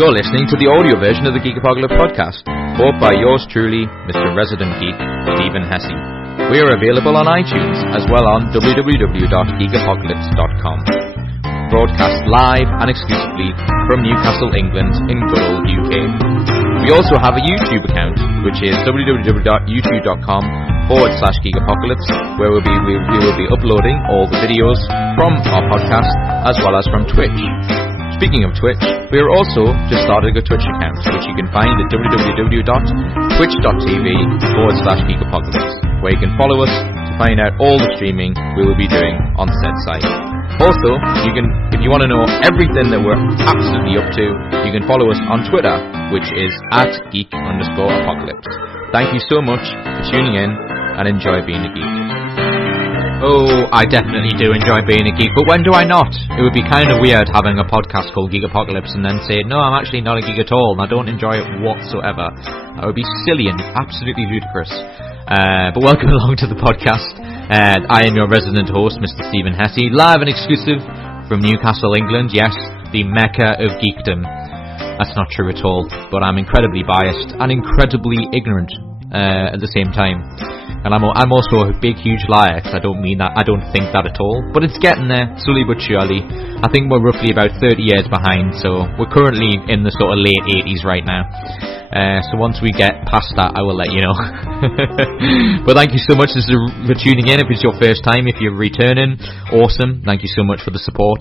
You're listening to the audio version of the Geek Apocalypse podcast, brought by yours truly, Mr. Resident Geek, Stephen Hesse. We are available on iTunes, as well on www.geekapocalypse.com. Broadcast live and exclusively from Newcastle, England, in good old UK. We also have a YouTube account, which is www.youtube.com/geekapocalypse, where we will be uploading all the videos from our podcast, as well as from Twitch. Speaking of Twitch, we are also just starting a Twitch account, which you can find at www.twitch.tv/geekapocalypse, where you can follow us to find out all the streaming we will be doing on said site. Also, you can, if you want to know everything that we're absolutely up to, you can follow us on Twitter, which is @geek_apocalypse. Thank you so much for tuning in, and enjoy being a geek. Oh, I definitely do enjoy being a geek, but when do I not? It would be kind of weird having a podcast called Geek Apocalypse and then say, no, I'm actually not a geek at all, and I don't enjoy it whatsoever. That would be silly and absolutely ludicrous. But welcome along to the podcast. I am your resident host, Mr. Stephen Hesse, live and exclusive from Newcastle, England. Yes, the mecca of geekdom. That's not true at all, but I'm incredibly biased and incredibly ignorant at the same time. And I'm also a big, huge liar, because I don't mean that, I don't think that at all. But it's getting there, slowly but surely. I think we're roughly about 30 years behind, so we're currently in the sort of late 80s right now. So once we get past that, I will let you know. But thank you so much for tuning in. If it's your first time, if you're returning, awesome. Thank you so much for the support.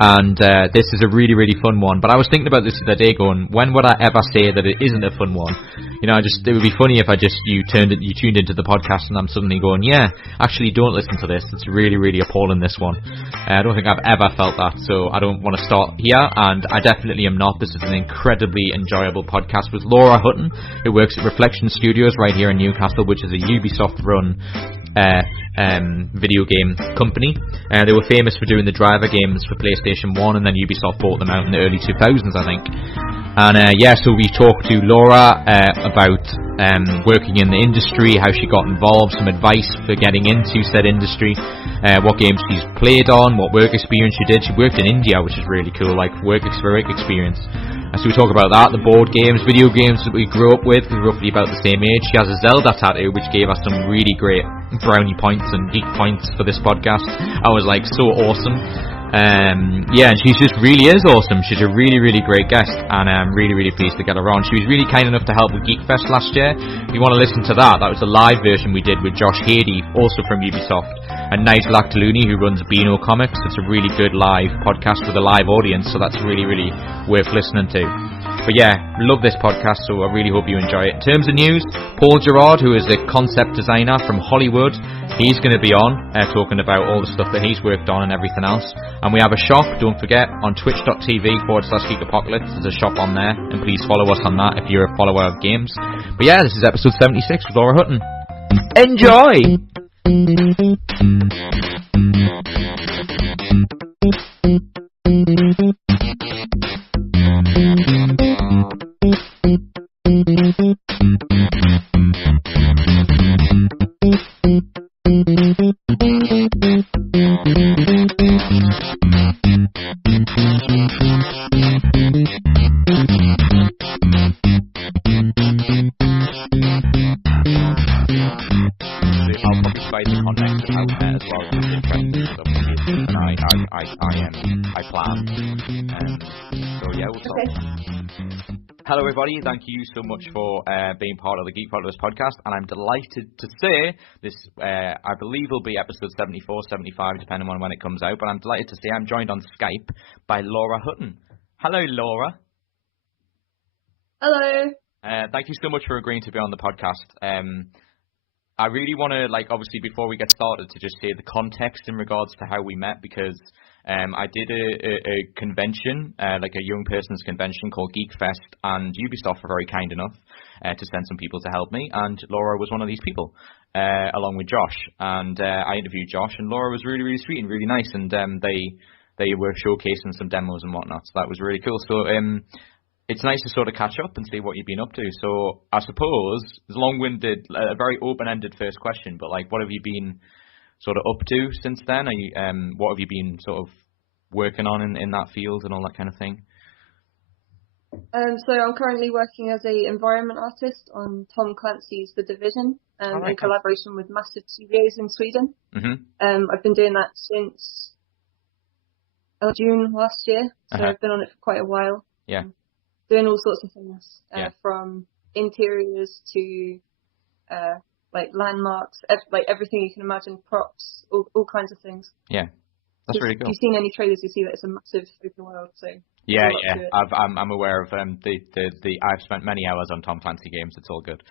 And this is a really, really fun one. But I was thinking about this the other day, going, when would I ever say that it isn't a fun one? You know, it would be funny if you tuned into the podcast and I'm suddenly going, yeah, actually don't listen to this. It's really, really appalling, this one. I don't think I've ever felt that, so I don't want to start here, and I definitely am not. This is an incredibly enjoyable podcast with Laura Hutton, who works at Reflection Studios right here in Newcastle, which is a Ubisoft-run video game company. They were famous for doing the driver games for PlayStation 1, and then Ubisoft bought them out in the early 2000s, I think. And so we talked to Laura about working in the industry, how she got involved, some advice for getting into said industry, what games she's played on, what work experience she did. She worked in India, which is really cool, like work experience. And so we talk about that, the board games, video games that we grew up with, because we're roughly about the same age. She has a Zelda tattoo, which gave us some really great brownie points and geek points for this podcast. I was like, so awesome. And she just really is awesome. She's a really, really great guest, and I'm really, really pleased to get her on. She was really kind enough to help with Geek Fest last year. If you want to listen to that was the live version we did with Josh Hady, also from Ubisoft, and Nigel Actaluni, who runs Beano Comics. It's a really good live podcast with a live audience, so that's really, really worth listening to. But yeah, love this podcast, so I really hope you enjoy it. In terms of news, Paul Gerard, who is a concept designer from Hollywood, he's going to be on talking about all the stuff that he's worked on and everything else. And we have a shop, don't forget, on twitch.tv/geekapocalypse. There's a shop on there, and please follow us on that if you're a follower of games. But yeah, this is episode 76 with Laura Hutton. Enjoy! Hello everybody, thank you so much for being part of the Geek Apocalypse podcast, and I'm delighted to say this, I believe will be episode 74, 75, depending on when it comes out, but I'm delighted to say I'm joined on Skype by Laura Hutton. Hello Laura. Hello. Thank you so much for agreeing to be on the podcast. I really want to, obviously before we get started, to just say the context in regards to how we met, because I did a convention, like a young person's convention called Geek Fest, and Ubisoft were very kind enough to send some people to help me, and Laura was one of these people, along with Josh. And I interviewed Josh, and Laura was really, really sweet and really nice, and they were showcasing some demos and whatnot, so that was really cool. So it's nice to sort of catch up and see what you've been up to. So I suppose, it's long-winded, a very open-ended first question, but what have you been sort of up to since then? Are you, what have you been sort of working on in that field and all that kind of thing? So I'm currently working as a environment artist on Tom Clancy's The Division, in collaboration with massive studios in Sweden. I've been doing that since June last year, so I've been on it for quite a while. Yeah. Doing all sorts of things, from interiors to like landmarks, like everything you can imagine, props, all kinds of things. Yeah, that's really cool. If you've seen any trailers, you see that it's a massive open world. So yeah. I'm aware of the I've spent many hours on Tom Clancy games. It's all good.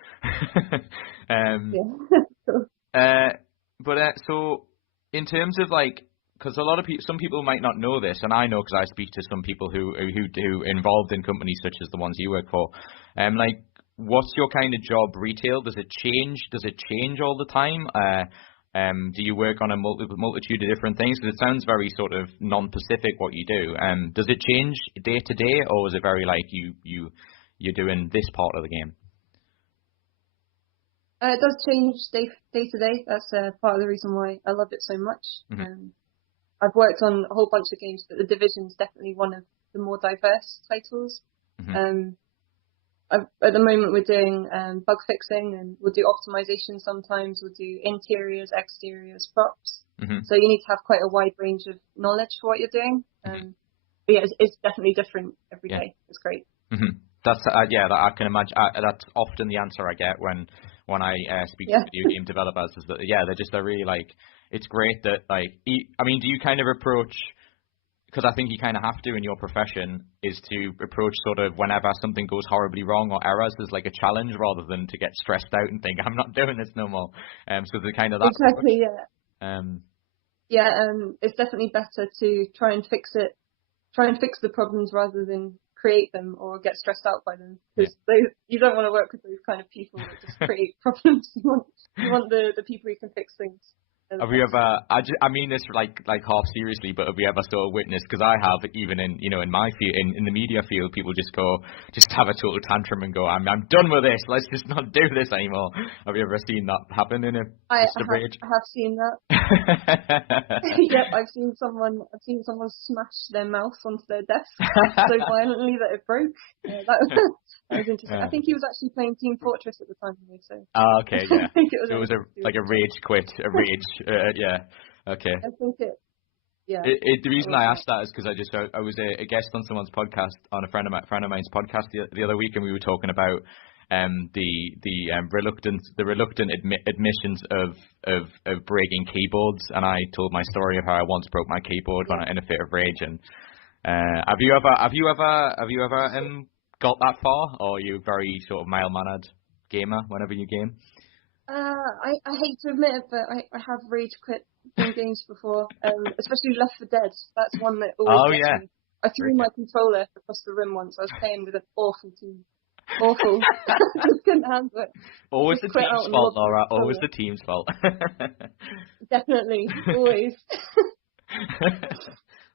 So in terms of like, because a lot of people, some people might not know this, and I know because I speak to some people who do involved in companies such as the ones you work for. Like, what's your kind of job retail? Does it change? Does it change all the time? Do you work on a multitude of different things? Because it sounds very sort of non-specific what you do. Does it change day to day, or is it very like you're doing this part of the game? It does change day to day. That's part of the reason why I love it so much. I've worked on a whole bunch of games, but The Division's definitely one of the more diverse titles. At the moment, we're doing bug fixing, and we'll do optimization sometimes. We'll do interiors, exteriors, props. So you need to have quite a wide range of knowledge for what you're doing. But yeah, it's definitely different every day. It's great. That's that I can imagine. That's often the answer I get when I speak to video game developers. Is that they're really like, it's great that like, I mean, do you kind of approach? Because I think you kind of have to in your profession, is to approach sort of whenever something goes horribly wrong or errors as like a challenge rather than to get stressed out and think, I'm not doing this no more. So the kind of that. Exactly, it's definitely better to try and fix the problems rather than create them or get stressed out by them. Because you don't want to work with those kind of people that just create problems. You want the people who can fix things. Have you ever? I mean this like half seriously, but have you ever sort of witnessed? Because I have, even in in my field, in the media field, people just have a total tantrum and go, I'm done with this. Let's just not do this anymore. Have you ever seen that happen in a rage? I have seen that. Yep, I've seen someone smash their mouse onto their desk so violently that it broke. That was interesting. I think he was actually playing Team Fortress at the time. So. Oh, okay, yeah. I think it was a rage quit, a rage. Okay. I think it. Yeah. The reason I asked that is because I was a guest on someone's podcast, on a friend of mine's podcast the other week, and we were talking about the reluctant admissions of breaking keyboards, and I told my story of how I once broke my keyboard in a fit of rage. And have you ever got that far, or are you very sort of mild-mannered gamer whenever you game? I hate to admit it, but I have rage quit games before, especially Left 4 Dead. That's one that always gets me. I threw my controller across the room once. I was playing with an awful team. Awful. Just couldn't handle it. Always the team's fault, Laura. Always the team's fault. Definitely. Always.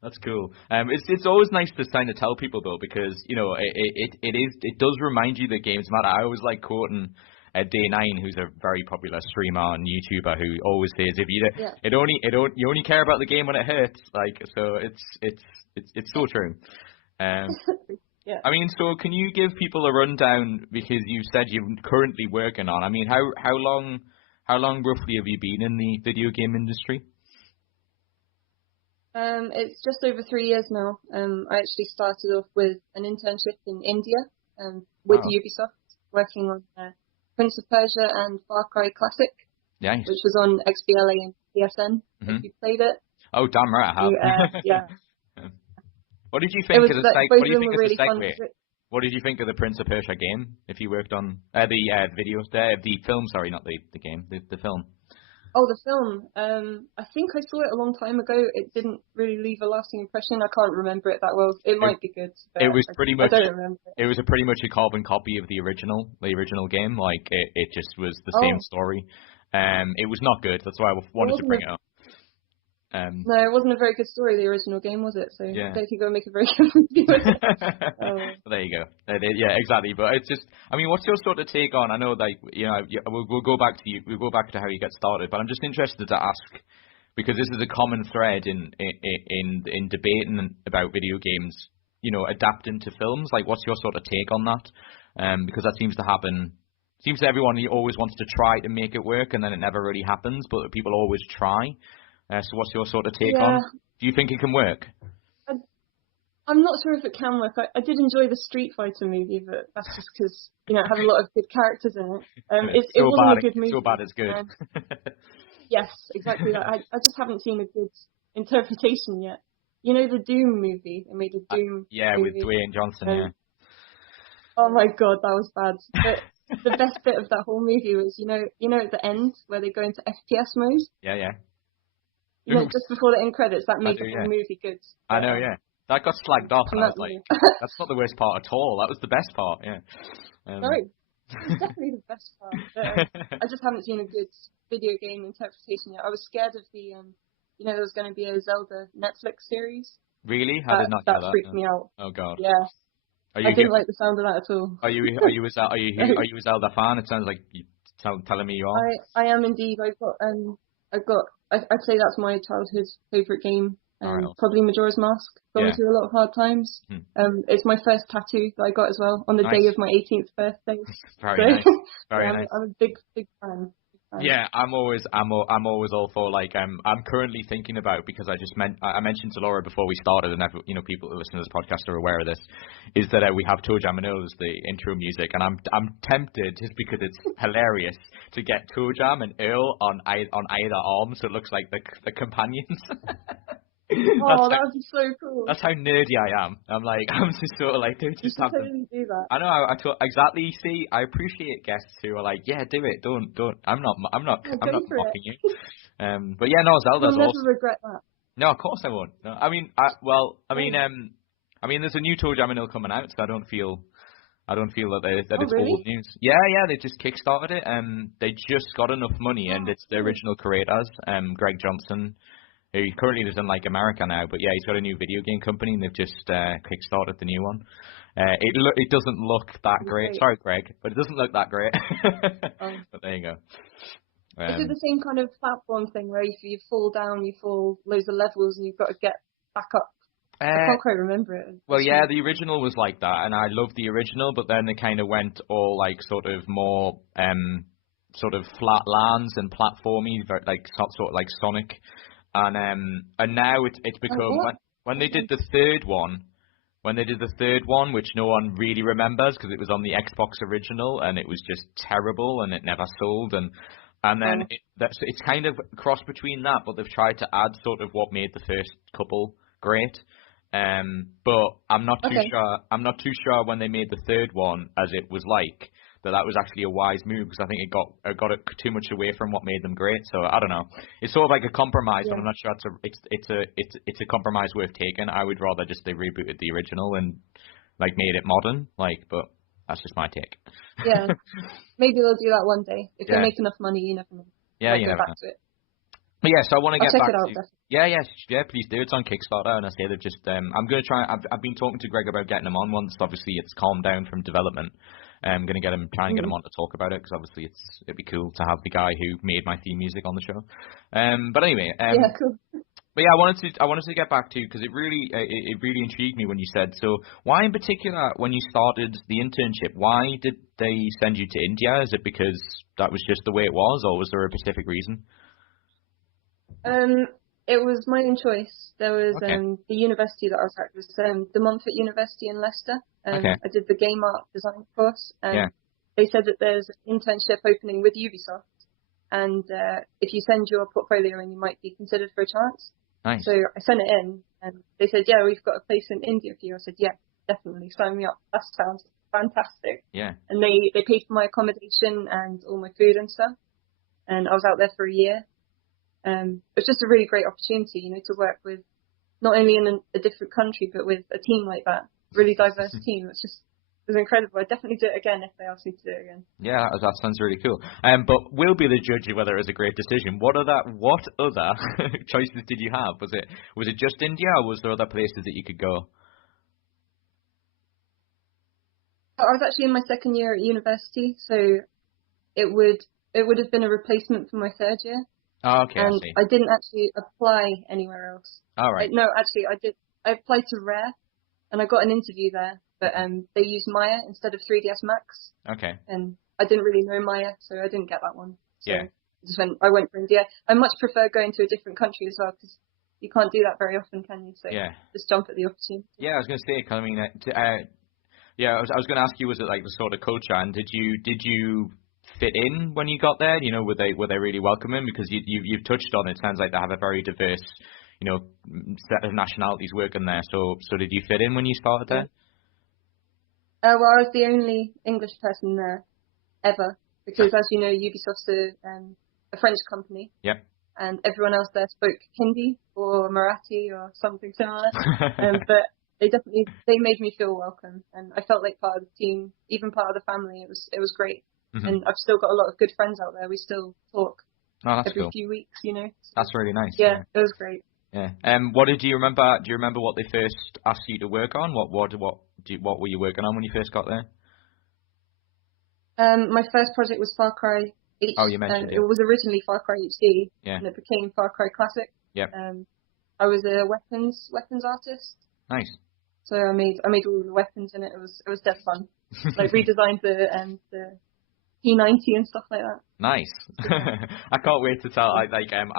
That's cool. It's always nice to kind of tell people though, because it does remind you that games matter. I always like quoting Day9, who's a very popular streamer and YouTuber, who always says, if you only care about the game when it hurts. Like, so it's so true. Yeah. I mean, so can you give people a rundown, because you said you're currently working on? I mean, how long roughly have you been in the video game industry? It's just over 3 years now. I actually started off with an internship in India with Ubisoft, working on Prince of Persia and Far Cry Classic, which was on XBLA and PSN. If you played it. Oh, damn right, I have. Yeah. What did you think of the segue? What do you think of the segue? What did you think of the Prince of Persia game? If you worked on the videos there, the film, sorry, not the game, the film. Oh, the film. I think I saw it a long time ago. It didn't really leave a lasting impression. I can't remember it that well. It might be good. But it was pretty much. I don't remember it. It was pretty much a carbon copy of the original game. Like it just was the same story. It was not good. That's why I wanted to bring it up. No, it wasn't a very good story, the original game, was it? So I don't think you're going to make a very good review with it. There you go. Yeah, exactly. But it's just, I mean, what's your sort of take on? I know, like, we'll go back to you. We'll go back to how you get started. But I'm just interested to ask, because this is a common thread in debating about video games adapt into films? Like, what's your sort of take on that? Because that seems to happen. Seems that everyone always wants to try to make it work, and then it never really happens. But people always try. So, what's your sort of take on? Do you think it can work? I'm not sure if it can work. I did enjoy the Street Fighter movie, but that's just because it had a lot of good characters in it. It wasn't a good movie. So bad it's good. Yes, exactly that. I just haven't seen a good interpretation yet. The Doom movie? They made a Doom movie. With Dwayne Johnson, Oh my god, that was bad. But the best bit of that whole movie was, at the end, where they go into FPS mode? Yeah. Just before the end credits, that made the whole movie good. I know, yeah. That got slagged off, and I was like, that's not the worst part at all. That was the best part, yeah. No, it's definitely the best part. But, I just haven't seen a good video game interpretation yet. I was scared of the, there was going to be a Zelda Netflix series. Really? How did not know that? That freaked me out. Oh, God. Yeah. I didn't like the sound of that at all. Are you a Zelda fan? It sounds like you're telling me you are. I am indeed. I'd say that's my childhood favourite game. Probably Majora's Mask. Gone through a lot of hard times. It's my first tattoo that I got as well on the day of my 18th birthday. Very nice. Very nice. I'm a big fan. Yeah, I'm always all for I'm currently thinking about, because I mentioned to Laura before we started, and people who listen to this podcast are aware of this, is that we have Toe Jam and Earl as the intro music, and I'm tempted, just because it's hilarious, to get Toe Jam and Earl on either arm, so it looks like the companions. That would be so cool. That's how nerdy I am. I'm just sort of like, don't just have totally do that. I know. Exactly. See, I appreciate guests who are like, yeah, do it. Don't. I'm not mocking you. But yeah, no, Zelda's You'll awesome. never regret that. No, of course I won't. No, there's a new Toe Jam and Earl coming out, so I don't feel that it's really? old news. Yeah, they just kickstarted it. They just got enough money, and it's the original creators, Greg Johnson, who currently lives in America now, but yeah, he's got a new video game company, and they've just kickstarted the new one. It doesn't look that great. Sorry, Greg, but it doesn't look that great. But there you go. Is it the same kind of platform thing where if you fall down, you fall loads of levels, and you've got to get back up? I can't quite remember it. Well, yeah, the original was like that, and I loved the original, but then they kind of went all sort of more sort of flat lands and platformy, sort of like Sonic. And now it's become when they did the third one, which no one really remembers because it was on the Xbox original and it was just terrible and it never sold, and then it's kind of a cross between that, but they've tried to add sort of what made the first couple great. But I'm not too sure. I'm not too sure when they made the third one as it was like. That was actually a wise move, because I think it got it too much away from what made them great. So I don't know. It's sort of like a compromise, but I'm not sure it's a compromise worth taking. I would rather just they rebooted the original and made it modern. But that's just my take. Yeah, maybe they'll do that one day if they make enough money. You never know. Yeah, you never know. To it. But yeah, so I want to get back to. Yeah, please do. It's on Kickstarter, and I say they've just. I'm gonna try. I've been talking to Greg about getting them on once. Obviously, it's calmed down from development. I'm gonna try and get him on to talk about it, because obviously it'd be cool to have the guy who made my theme music on the show. But anyway, cool. But yeah, I wanted to get back to, because it really intrigued me when you said, so why in particular when you started the internship, why did they send you to India? Is it because that was just the way it was, or was there a specific reason? It was my own choice. There was the university that I was at was the Montfort University in Leicester. I did the game art design course, and they said that there's an internship opening with Ubisoft, and if you send your portfolio in, you might be considered for a chance. Nice. So I sent it in, and they said, yeah, we've got a place in India for you. I said, yeah, definitely, sign me up. That sounds fantastic. Yeah. And they paid for my accommodation and all my food and stuff, and I was out there for a year. It's just a really great opportunity, to work with, not only in a different country, but with a team like that, really diverse team. It was incredible. I'd definitely do it again if they asked me to do it again. Yeah, that sounds really cool. But we'll be the judge of whether it was a great decision. What other choices did you have? Was it just India, or was there other places that you could go? I was actually in my second year at university, so it would have been a replacement for my third year. Oh, okay. And I see. I didn't actually apply anywhere else. All right. No, actually, I did. I applied to Rare, and I got an interview there, but they used Maya instead of 3ds Max. Okay. And I didn't really know Maya, so I didn't get that one. So Yeah. I went for India. I much prefer going to a different country as well, because you can't do that very often, can you? So just jump at the opportunity. Yeah, I was going to say, I mean, yeah, I was going to ask you, was it like the sort of culture, and did you fit in when you got there? You know, were they really welcoming? Because you've touched on it. Sounds like they have a very diverse, you know, set of nationalities working there. So did you fit in when you started there? Well, I was the only English person there ever, because as you know, Ubisoft's a French company. Yep. And everyone else there spoke Hindi or Marathi or something similar. But they made me feel welcome, and I felt like part of the team, even part of the family. It was great. Mm-hmm. And I've still got a lot of good friends out there. We still talk every few weeks, you know. So, that's really nice. Yeah, it was great. Yeah. What did you remember? Do you remember what they first asked you to work on? What were you working on when you first got there? My first project was Far Cry HD. Oh, you mentioned it. It was originally Far Cry HD, yeah. And it became Far Cry Classic. Yep. I was a weapons artist. Nice. So I made all of the weapons in it. It was dead fun. Like redesigned the P90 and stuff like that. Nice. I can't wait to tell. I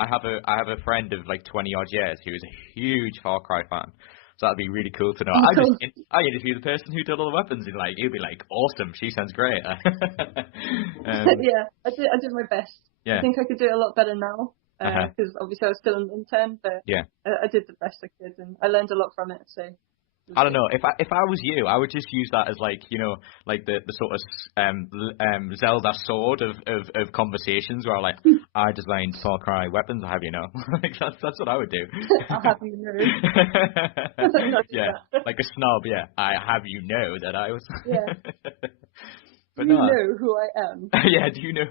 have a friend of like 20 odd years who is a huge Far Cry fan. So that'd be really cool to know. I interviewed the person who did all the weapons, and like he'd be like, awesome. She sounds great. Yeah, I did my best. Yeah. I think I could do it a lot better now because obviously I was still an intern, but yeah, I did the best I could, and I learned a lot from it. So. I don't know, if I was you, I would just use that as like, you know, like the sort of Zelda sword of conversations where like I designed Far Cry weapons, I have you know. Like that's what I would do. I'll have you know. Yeah, like a snob, yeah. I have you know that I was. Yeah. But do you know who I am? Yeah, do you know?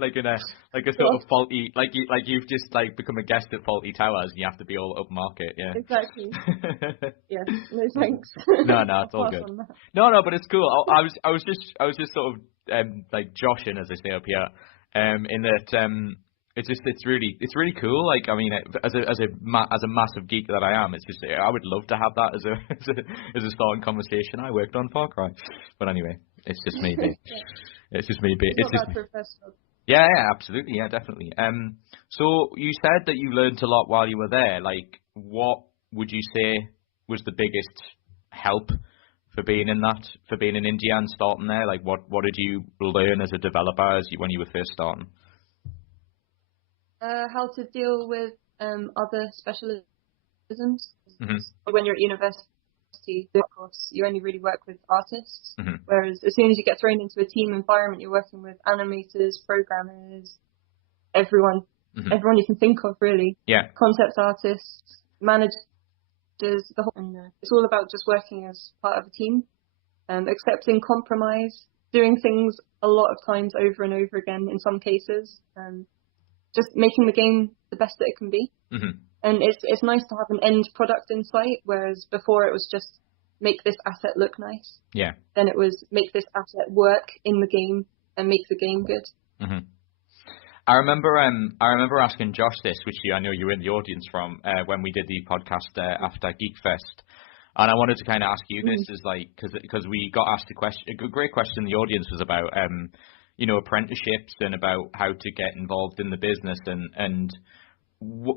Like a sort of faulty, like you've just like become a guest at Faulty Towers and you have to be all upmarket, yeah. Exactly. Yeah, no thanks. No, it's all good. No, but it's cool. I was just sort of like joshing, as they say up here, in that it's really cool. Like, I mean, as a massive geek that I am, it's just I would love to have that as a starting conversation. I worked on Far Cry, but anyway. It's just me, babe. It's just me, babe. It's just professional. Yeah, definitely, yeah, definitely. So you said that you learned a lot while you were there. Like, what would you say was the biggest help for being in India and starting there? Like, what did you learn as a developer when you were first starting? How to deal with other specialisms. Mm-hmm. When you're at university, of course, you only really work with artists, mm-hmm. Whereas as soon as you get thrown into a team environment, you're working with animators, programmers, everyone you can think of, really. Yeah. Concept artists, managers, the whole. And, it's all about just working as part of a team, accepting compromise, doing things a lot of times over and over again in some cases, just making the game the best that it can be. Mm-hmm. And it's nice to have an end product in sight, whereas before it was just make this asset look nice. Yeah. Then it was make this asset work in the game and make the game good. Mm-hmm. I remember asking Josh this, which I know you were in the audience from when we did the podcast after Geek Fest, and I wanted to kind of ask you this, is like because we got asked a great question in the audience was about you know, apprenticeships and about how to get involved in the business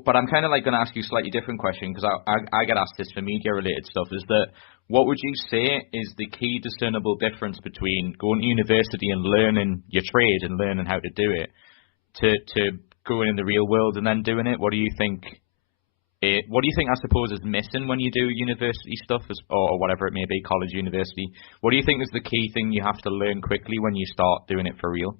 but I'm kind of like going to ask you a slightly different question because I get asked this for media related stuff. Is that what would you say is the key discernible difference between going to university and learning your trade and learning how to do it to going in the real world and then doing it? What do you think? What do you think, I suppose, is missing when you do university stuff or whatever it may be, college, university? What do you think is the key thing you have to learn quickly when you start doing it for real?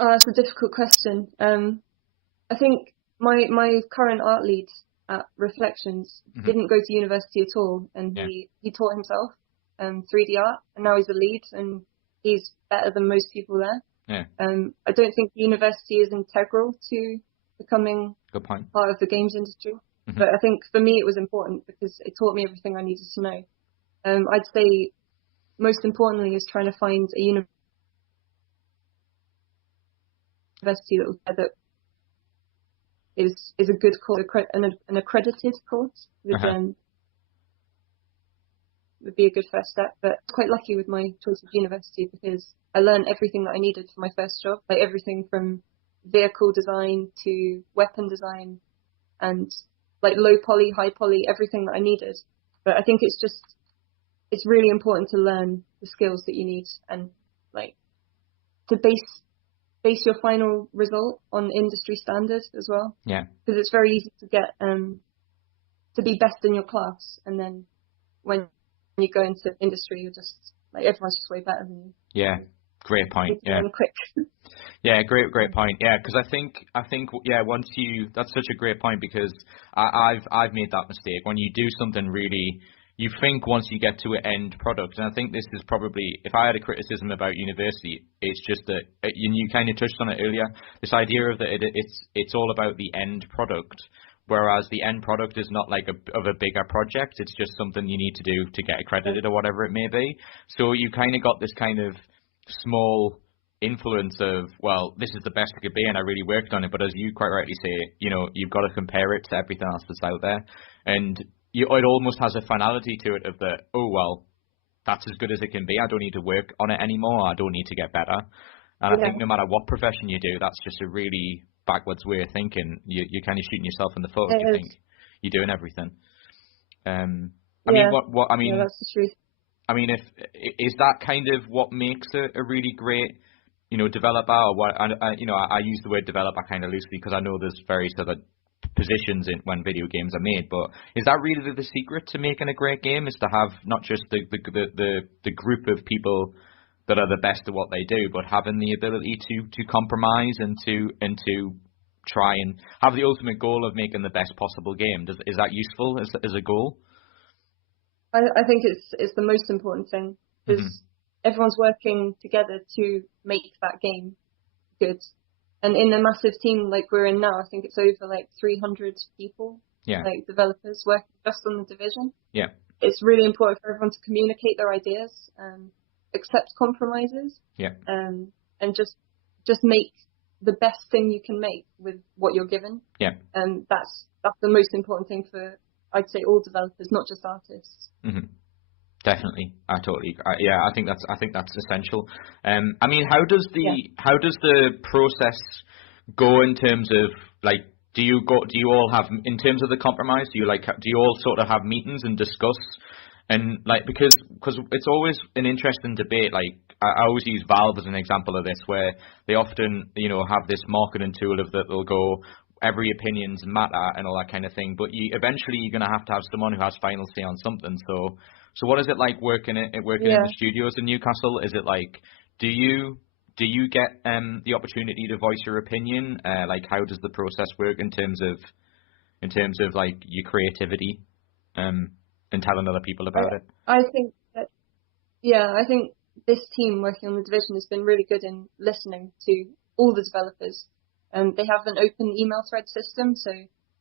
That's a difficult question. I think my current art lead at Reflections didn't go to university at all, and he taught himself 3D art, and now he's a lead, and he's better than most people there. Yeah. I don't think university is integral to becoming part of the games industry, but I think for me it was important because it taught me everything I needed to know. I'd say most importantly is trying to find a university that is a good course, an accredited course would be a good first step. But I'm quite lucky with my choice of university because I learned everything that I needed for my first job, like everything from vehicle design to weapon design and like low poly, high poly, everything that I needed. But I think it's really important to learn the skills that you need and like to base your final result on industry standards as well. Yeah. Because it's very easy to get to be best in your class, and then when you go into industry, you're just like everyone's just way better than you. Yeah. Great point. Yeah. Quick. Yeah, great point. Yeah, because I think that's such a great point because I've made that mistake. When you do something really, you think once you get to an end product, and I think this is probably, if I had a criticism about university, it's just that, and you kind of touched on it earlier, this idea of that it's all about the end product, whereas the end product is not like of a bigger project. It's just something you need to do to get accredited or whatever it may be. So you kind of got this kind of small influence of, well, this is the best it could be and I really worked on it, but as you quite rightly say, you've got to compare it to everything else that's out there, and it almost has a finality to it of that, oh well, that's as good as it can be, I don't need to work on it anymore, I don't need to get better. And I think no matter what profession you do, that's just a really backwards way of thinking. You're kind of shooting yourself in the foot if you think you're doing everything. I mean, that's the truth. I mean, is that kind of what makes a really great, developer? Or what? I use the word developer kind of loosely because I know there's various other positions when video games are made. But is that really the secret to making a great game? Is to have not just the group of people that are the best at what they do, but having the ability to compromise and to try and have the ultimate goal of making the best possible game. Is that useful as a goal? I think it's the most important thing because everyone's working together to make that game good. And in a massive team like we're in now, I think it's over like 300 people, like developers working just on the division. Yeah, it's really important for everyone to communicate their ideas and accept compromises. Yeah, and just make the best thing you can make with what you're given. Yeah, and that's the most important thing for, I'd say, all developers, not just artists. Mm-hmm. Definitely, I totally. I think that's essential. I mean, how does the process go in terms of like? Do you all have, in terms of the compromise? Do you all sort of have meetings and discuss? And like, because it's always an interesting debate. Like I always use Valve as an example of this, where they often have this marketing tool of that they'll go, every opinions matter and all that kind of thing, but eventually you're going to have someone who has final say on something. So what is it like working in the studios in Newcastle? Is it like, do you get the opportunity to voice your opinion? Like, how does the process work in terms of like your creativity and telling other people about it? I think this team working on the division has been really good in listening to all the developers. They have an open email thread system, so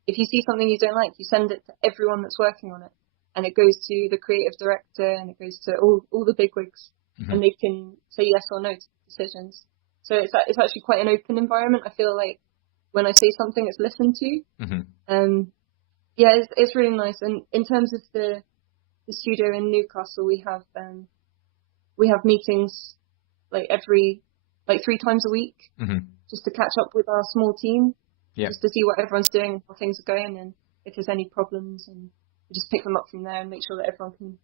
if you see something you don't like, you send it to everyone that's working on it, and it goes to the creative director, and it goes to all the bigwigs, and they can say yes or no to decisions. So it's actually quite an open environment. I feel like when I say something, it's listened to. It's really nice. And in terms of the studio in Newcastle, we have meetings like 3 times a week. Just to catch up with our small team, just to see what everyone's doing, how things are going, and if there's any problems, and we just pick them up from there and make sure that everyone can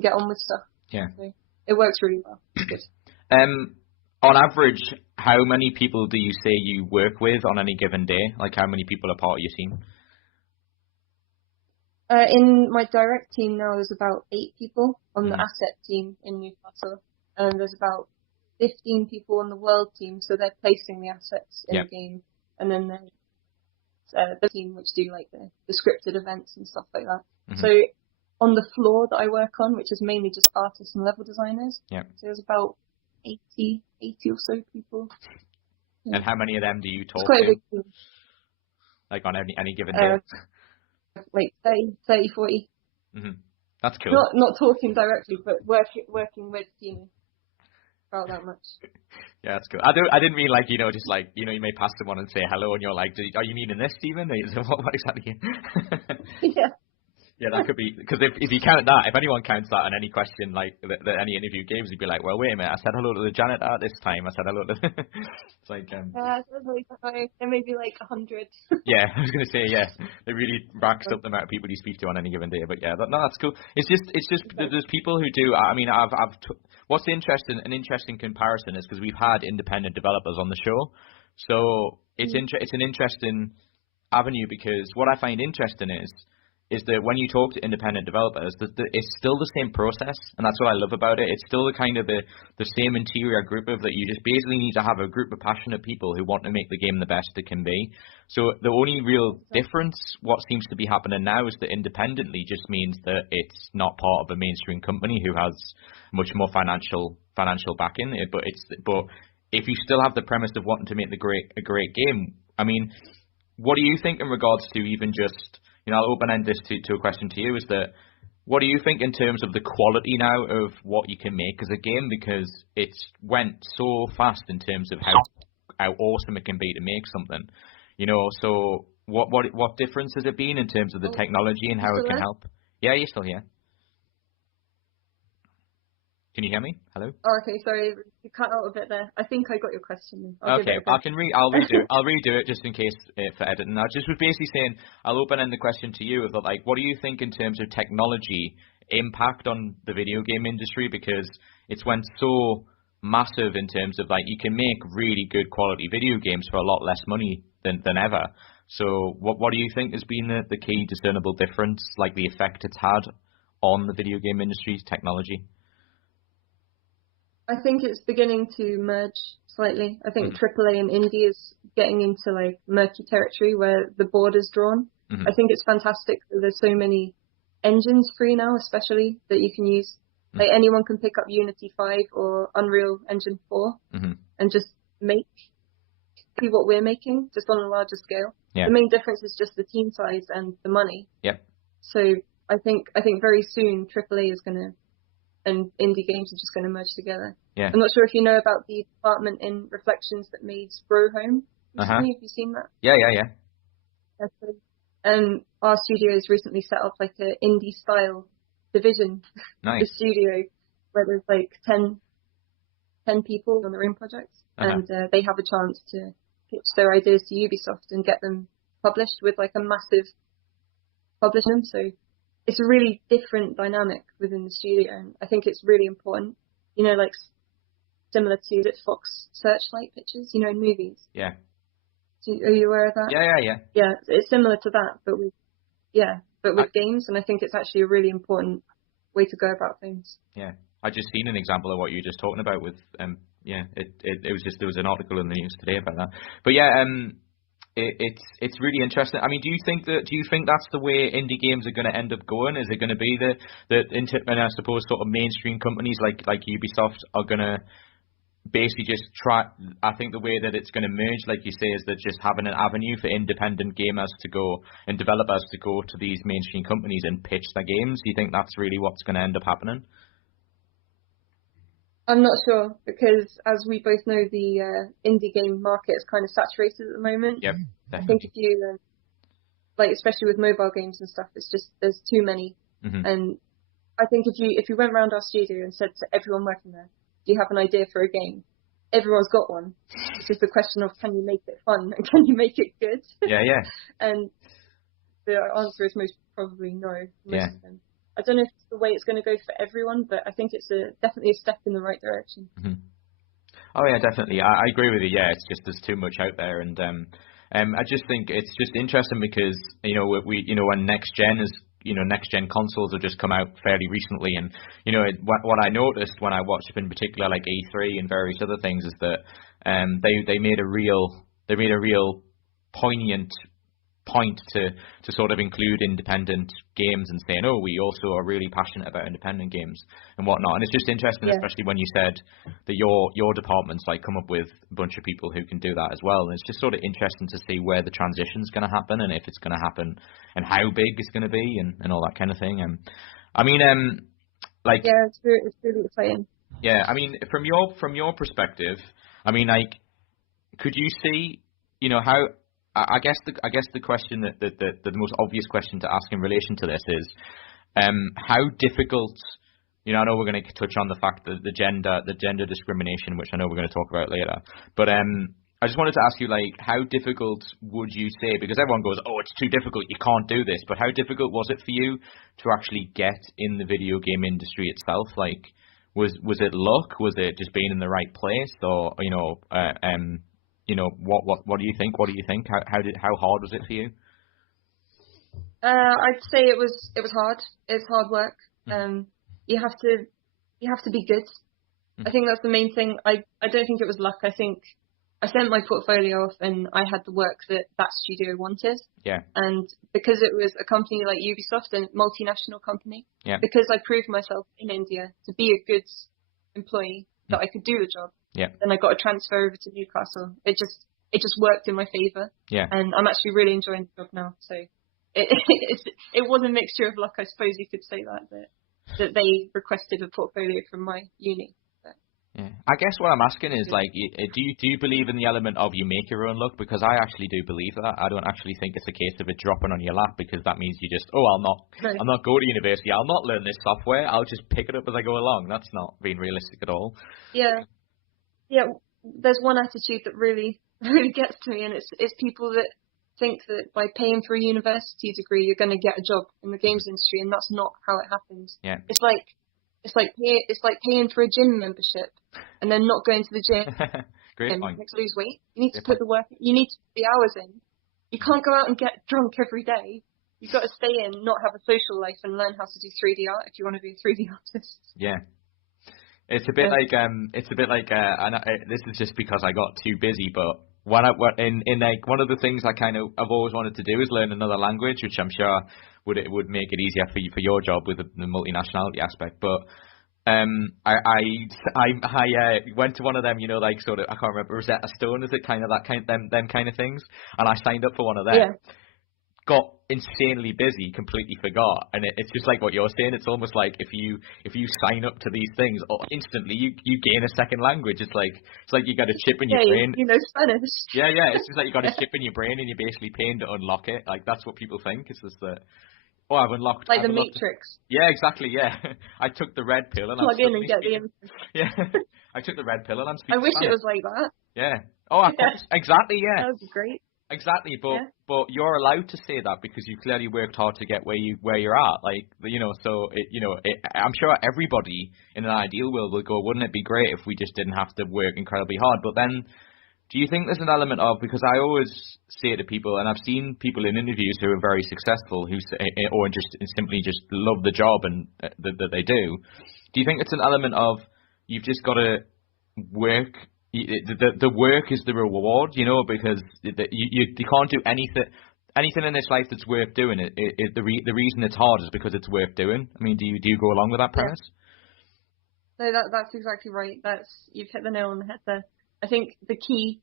get on with stuff. Yeah, so it works really well. It's good. On average, how many people do you say you work with on any given day? Like, how many people are part of your team? In my direct team now, there's about 8 people on the asset team in Newcastle, and there's about 15 people on the world team, so they're placing the assets in the game, and then there's the team which do like the scripted events and stuff like that. So on the floor that I work on, which is mainly just artists and level designers, so there's about 80 or so people. And how many of them do you talk it's quite to? A big team. Like on any given day? Like 30, 40. That's cool. Not talking directly, but working with team. out that much. Yeah, that's cool. I didn't mean like, just like, you may pass someone and say hello and you're like, are you meaning this, Stephen? What exactly? Yeah. Yeah, that could be, because if you count that, if anyone counts that on any question, like any interview games, you'd be like, well, wait a minute, I said hello to the janitor this time. I said hello to. It's like. There may be like 100. Yeah, I was gonna say, yeah, it really racks up the amount of people you speak to on any given day. But yeah, that's cool. It's just Okay. there's people who do. I mean, what's an interesting comparison is because we've had independent developers on the show, so it's an interesting avenue, because what I find interesting is that when you talk to independent developers, it's still the same process, and that's what I love about it. It's still the kind of the same interior group of that you just basically need to have a group of passionate people who want to make the game the best it can be. So the only real difference, what seems to be happening now, is that independently just means that it's not part of a mainstream company who has much more financial backing. But if you still have the premise of wanting to make a great game, I mean, what do you think in regards to even just, I'll open-end this to a question to you, is that what do you think in terms of the quality now of what you can make as a game? Because it's went so fast in terms of how awesome it can be to make something. So what difference has it been in terms of the technology and how it can help? Yeah, you're still here. Can you hear me? Hello? Oh, okay, sorry, you cut out a bit there. I think I got your question. I'll redo it just in case for editing. I just was basically saying, I'll open-end the question to you of like, what do you think in terms of technology impact on the video game industry? Because it's went so massive in terms of like, you can make really good quality video games for a lot less money than ever. So what do you think has been the key discernible difference, like the effect it's had on the video game industry's technology? I think it's beginning to merge slightly. I think AAA and indie is getting into like murky territory where the border's drawn. I think it's fantastic that there's so many engines free now, especially that you can use. Like anyone can pick up Unity 5 or Unreal Engine 4 and just see what we're making, just on a larger scale. Yeah. The main difference is just the team size and the money. Yeah. So I think very soon AAA is going to, and indie games are just going to merge together. Yeah. I'm not sure if you know about the department in Reflections that made Grow Home recently. Have you seen that? Yeah. And our studio has recently set up like an indie style division. Nice. The studio where there's like 10 people on their own projects, and they have a chance to pitch their ideas to Ubisoft and get them published with like a massive publishing. So it's a really different dynamic within the studio, and I think it's really important. Like similar to the Fox Searchlight pictures, in movies. Yeah. Are you aware of that? Yeah. Yeah, it's similar to that, but with games, and I think it's actually a really important way to go about things. Yeah, I just seen an example of what you were just talking about with it was just, there was an article in the news today about that. But yeah, it's really interesting. I mean, do you think that's the way indie games are going to end up going? Is it going to be and I suppose sort of mainstream companies like Ubisoft are going to basically just try? I think the way that it's going to merge, like you say, is that just having an avenue for independent gamers to go and developers to go to these mainstream companies and pitch their games. Do you think that's really what's going to end up happening? I'm not sure, because as we both know, the indie game market is kind of saturated at the moment. Yep, definitely. I think if you, especially with mobile games and stuff, it's just, there's too many. And I think if you went around our studio and said to everyone working there, do you have an idea for a game? Everyone's got one. It's just a question of, can you make it fun and can you make it good? Yeah. And the answer is most probably no. Most of them. I don't know if it's the way it's going to go for everyone, but I think it's definitely a step in the right direction. Oh yeah, definitely. I agree with you. Yeah, it's just there's too much out there, and I just think it's just interesting because when next gen consoles have just come out fairly recently, and what I noticed when I watched in particular like E3 and various other things is that they made a real poignant point to sort of include independent games and saying, oh, we also are really passionate about independent games and whatnot. And it's just interesting, especially when you said that your department's like come up with a bunch of people who can do that as well. And it's just sort of interesting to see where the transition's going to happen and if it's going to happen and how big it's going to be and all that kind of thing. Yeah, it's really exciting. Yeah, I mean, from your perspective, I mean, like, could you see, how? I guess the question that the most obvious question to ask in relation to this is, how difficult. I know we're going to touch on the fact that the gender discrimination, which I know we're going to talk about later, but I just wanted to ask you, like, how difficult would you say? Because everyone goes, oh, it's too difficult, you can't do this. But how difficult was it for you to actually get in the video game industry itself? Like, was it luck? Was it just being in the right place? Or what do you think? What do you think? How hard was it for you? I'd say it was hard. It's hard work. You have to be good. I think that's the main thing. I don't think it was luck. I think I sent my portfolio off and I had the work that studio wanted. Yeah. And because it was a company like Ubisoft, a multinational company, because I proved myself in India to be a good employee, that I could do the job. Yeah. Then I got a transfer over to Newcastle. It just worked in my favour. Yeah. And I'm actually really enjoying the job now. So it was a mixture of luck, I suppose you could say that they requested a portfolio from my uni. Yeah. I guess what I'm asking is, like, do you believe in the element of you make your own luck? Because I actually do believe that. I don't actually think it's a case of it dropping on your lap, because that means you just, I'll not go to university, I'll not learn this software, I'll just pick it up as I go along. That's not being realistic at all. Yeah. There's one attitude that really gets to me, and it's people that think that by paying for a university degree you're going to get a job in the games industry, and that's not how it happens. Yeah. It's like paying for a gym membership and then not going to the gym. Great point. To lose weight. You need to put the work. You need to put the hours in. You can't go out and get drunk every day. You've got to stay in, not have a social life, and learn how to do 3D art if you want to be a 3D artist. Yeah. It's a bit like this is just because I got too busy, but one of the things I've always wanted to do is learn another language, which I'm sure would make it easier for your job with the multinationality aspect. But I went to one of them, like, sort of, I can't remember, Rosetta Stone, is it kind of them kind of things, and I signed up for one of them. Yeah. Got insanely busy, completely forgot, and it's just like what you're saying. It's almost like if you sign up to these things, instantly you gain a second language. It's like you got a chip in your brain. You know Spanish. Yeah. It's just like you got a chip in your brain, and you're basically paying to unlock it. Like, that's what people think. It's just that. Oh, I've unlocked. Like the Matrix. Yeah, exactly. Yeah, I took the red pill and plug in and get the info. Yeah, I took the red pill and I'm speaking. I wish Spanish. it was like that. Yeah. Oh, exactly. Yeah. That would be great. Exactly, but you're allowed to say that because you clearly worked hard to get where you're at. Like, so I'm sure everybody in an ideal world will go, wouldn't it be great if we just didn't have to work incredibly hard? But then, do you think there's an element of, because I always say to people, and I've seen people in interviews who are very successful who say, or just simply just love the job and that they do. Do you think it's an element of you've just got to work? The work is the reward, because you can't do anything in this life that's worth doing. The reason it's hard is because it's worth doing. I mean, do you go along with that premise? No, that's exactly right. You've hit the nail on the head there. I think the key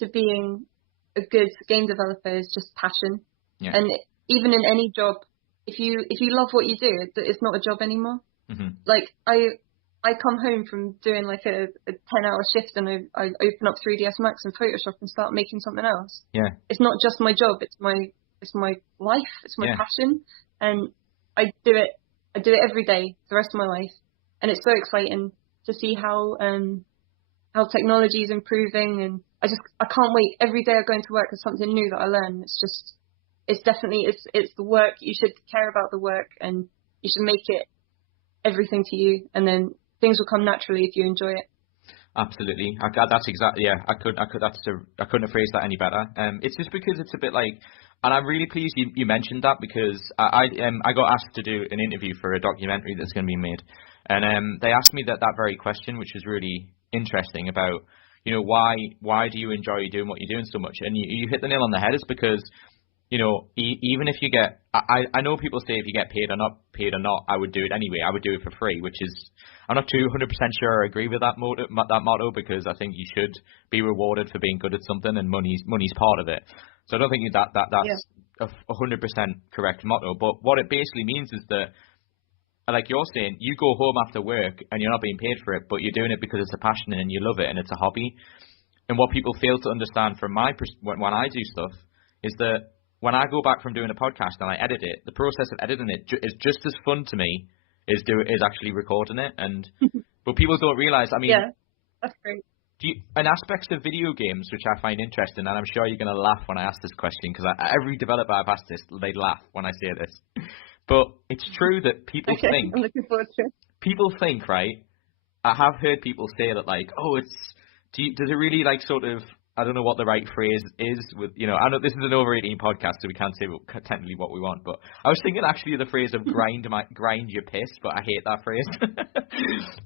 to being a good game developer is just passion. Yeah. And even in any job, if you love what you do, it's not a job anymore. Mm-hmm. Like I come home from doing like a 10-hour shift and I open up 3ds Max and Photoshop and start making something else. Yeah. It's not just my job, it's my life, it's my passion, and I do it every day the rest of my life. And it's so exciting to see how technology is improving, and I can't wait. Every day I go into work there's something new that I learn. It's definitely the work. You should care about the work and you should make it everything to you, and then things will come naturally if you enjoy it. Absolutely. That's exactly, yeah. I couldn't have phrased that any better. It's just because it's a bit like, and I'm really pleased you mentioned that, because I got asked to do an interview for a documentary that's going to be made, and they asked me that very question, which was really interesting, about why do you enjoy doing what you're doing so much? And you hit the nail on the head. It's because even if you get, I know people say if you get paid or not, I would do it anyway. I would do it for free, which is, I'm not 200% sure I agree with that motto, because I think you should be rewarded for being good at something, and money's part of it. So I don't think that's a 100% correct motto. But what it basically means is that like you're saying, you go home after work and you're not being paid for it, but you're doing it because it's a passion and you love it and it's a hobby. And what people fail to understand from when I do stuff is that when I go back from doing a podcast and I edit it, the process of editing it is just as fun to me as actually recording it. And but people don't realize. I mean, yeah, that's great. And aspects of video games which I find interesting, and I'm sure you're going to laugh when I ask this question because every developer I've asked this, they laugh when I say this. But it's true that people think. I'm looking forward to it. People think, right? I have heard people say that, like, oh, does it really, like, sort of, I don't know what the right phrase is with, I know this is an over 18 podcast, so we can't say technically what we want, but I was thinking actually the phrase of grind your piss, but I hate that phrase.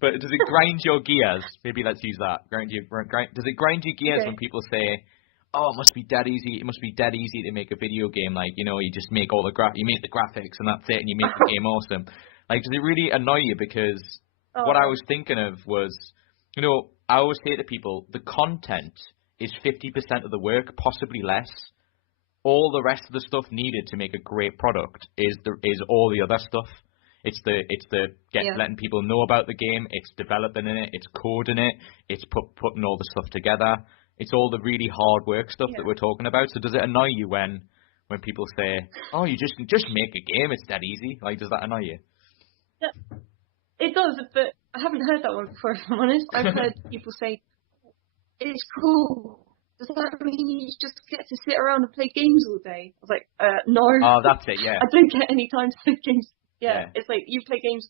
But does it grind your gears? Maybe let's use that. Does it grind your gears when people say, oh, it must be dead easy to make a video game, like, you just make all you make the graphics and that's it, and you make the game awesome. Like, does it really annoy you? Because what I was thinking of was, I always say to people, the content is 50% of the work, possibly less. All the rest of the stuff needed to make a great product is all the other stuff. It's letting people know about the game, it's developing in it, it's coding it, it's putting all the stuff together. It's all the really hard work stuff that we're talking about. So does it annoy you when people say, oh, you just make a game, it's that easy? Like, does that annoy you? Yeah, it does, but I haven't heard that one before, if I'm honest. I've heard people say, it's cool. Does that mean you just get to sit around and play games all day? I was like, no. Oh, that's it, yeah. I don't get any time to play games. Yeah, it's like you play games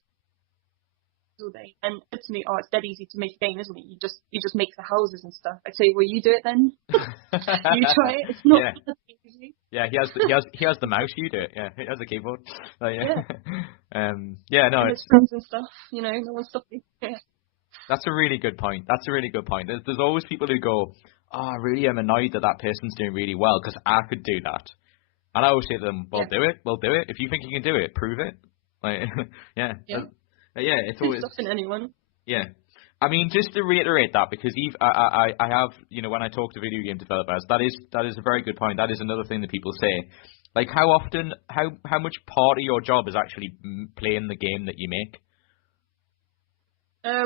all day, and it's to me, oh, it's dead easy to make a game, isn't it? You just make the houses and stuff. I'd say, well, you do it then. You try it. It's not that easy. Yeah, he has the mouse. You do it. Yeah, he has the keyboard. No. And it's friends and stuff. No one's stopping. Yeah. That's a really good point. There's always people who go, oh, I really am annoyed that person's doing really well because I could do that. And I always say to them, well, do it. If you think you can do it, prove it. Like, it's always stopping anyone. Yeah. I mean, just to reiterate that, because I have, when I talk to video game developers, that is a very good point. That is another thing that people say. Like, how much part of your job is actually playing the game that you make?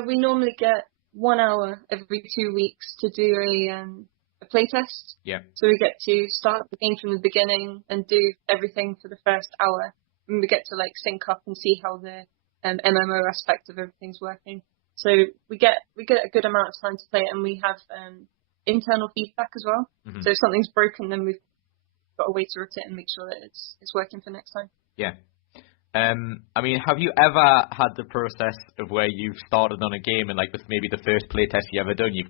We normally get 1 hour every 2 weeks to do a play test. Yeah. So we get to start the game from the beginning and do everything for the first hour. And we get to sync up and see how the MMO aspect of everything's working. So we get a good amount of time to play it, and we have internal feedback as well. Mm-hmm. So if something's broken, then we've got a way to route it and make sure that it's working for next time. Yeah. I mean, have you ever had the process of where you've started on a game and maybe the first playtest you ever done, you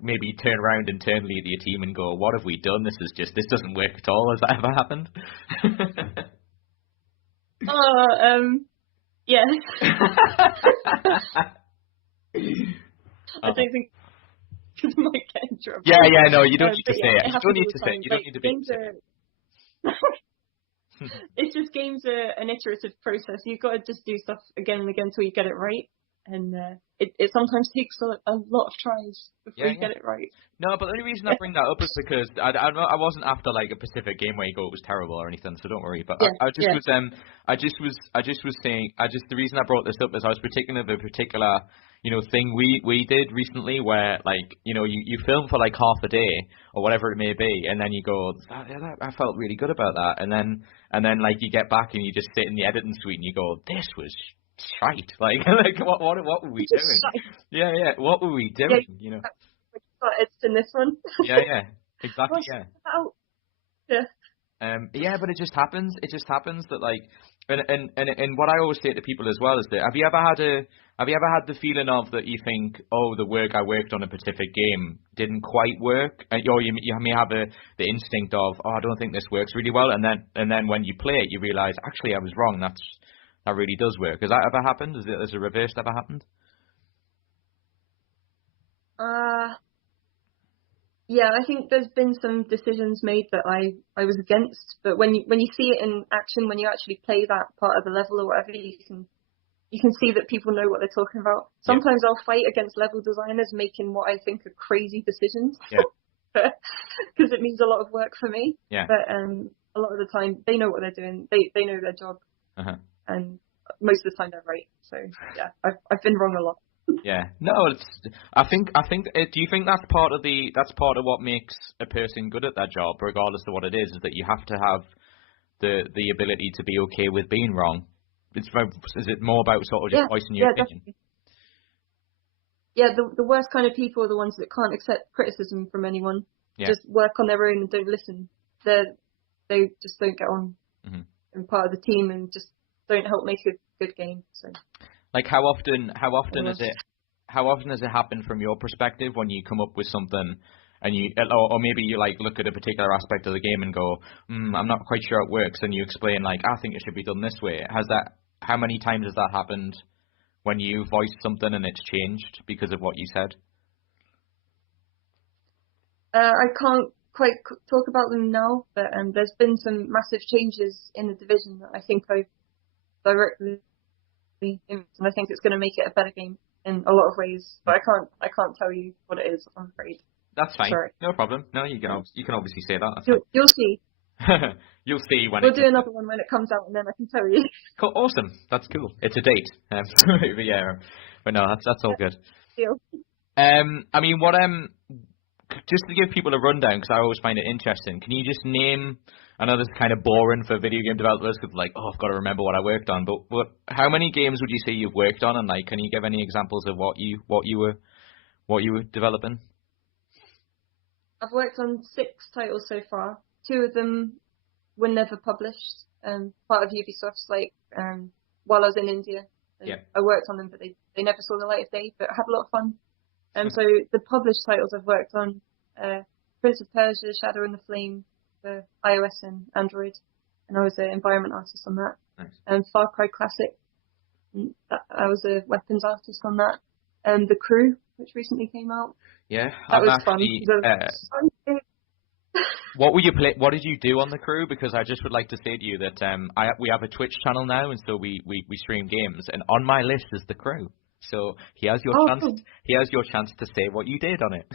maybe turn around internally to your team and go, what have we done? This doesn't work at all. Has that ever happened? Yeah. I don't think it might get in trouble. Yeah, no, you don't need to say it. You don't need to say it. You don't need to be. It's just games are an iterative process. You've got to just do stuff again and again until you get it right. And it sometimes takes a lot of tries before you get it right. No, but the only reason I bring that up is because I wasn't after a specific game where you go it was terrible or anything, so don't worry. But I just was saying the reason I brought this up is I was thinking of a particular thing we did recently where you film for half a day or whatever it may be, and then you go, I felt really good about that, and then you get back and you just sit in the editing suite and you go, this was shite. What were we doing? Yeah. What were we doing? It's in this one. Yeah. Exactly. Yeah. But it just happens. It just happens that and what I always say to people as well is that have you ever had the feeling of that you think, oh, the work I worked on a specific game didn't quite work, or you may have the instinct of, oh, I don't think this works really well, and then when you play it, you realise actually I was wrong. That really does work. Has that ever happened? Has a reverse ever happened? Yeah, I think there's been some decisions made that I was against, but when you see it in action, when you actually play that part of the level or whatever, you can see that people know what they're talking about. Sometimes I'll fight against level designers making what I think are crazy decisions, because it means a lot of work for me. Yeah. But a lot of the time, they know what they're doing. They know their job. Uh-huh. And most of the time they're right. So yeah, I've been wrong a lot. Yeah, no, I think. Do you think that's part of what makes a person good at their job, regardless of what it is that you have to have the ability to be okay with being wrong? Is it more about sort of just voicing your opinion? Definitely. Yeah, the worst kind of people are the ones that can't accept criticism from anyone. Yeah. Just work on their own and don't listen. They just don't get on and part of the team and just don't help make a good game. So, like, how often has it happened from your perspective when you come up with something and or maybe you like look at a particular aspect of the game and go, I'm not quite sure it works, and you explain like, I think it should be done this way. How many times has that happened when you voiced something and it's changed because of what you said? I can't quite talk about them now, but there's been some massive changes in the division that I think I've directly influenced, and I think it's going to make it a better game in a lot of ways. But I can't tell you what it is, I'm afraid. That's fine. Sorry. No problem. No, you can obviously say that. You'll see. You'll see when we'll do another one when it comes out, and then I can tell you. Cool. Awesome. That's cool. It's a date. But no, that's all good. Deal. I mean, what just to give people a rundown, because I always find it interesting. Can you just name? I know this is kind of boring for video game developers, because like, I've got to remember what I worked on. But how many games would you say you've worked on, and like, can you give any examples of what you were developing? I've worked on 6 titles so far. 2 of them were never published. Part of Ubisofts, like while I was in India, I worked on them, but they never saw the light of day. But I had a lot of fun. So the published titles I've worked on: Prince of Persia, Shadow and the Flame for iOS and Android, and I was an environment artist on that. Nice. Far Cry Classic, I was a weapons artist on that. The Crew, which recently came out. Yeah, that was fun. What did you do on The Crew? Because I just would like to say to you that we have a Twitch channel now, and so we stream games, and on my list is The Crew. So he has your chance. Cool. He has your chance to say what you did on it.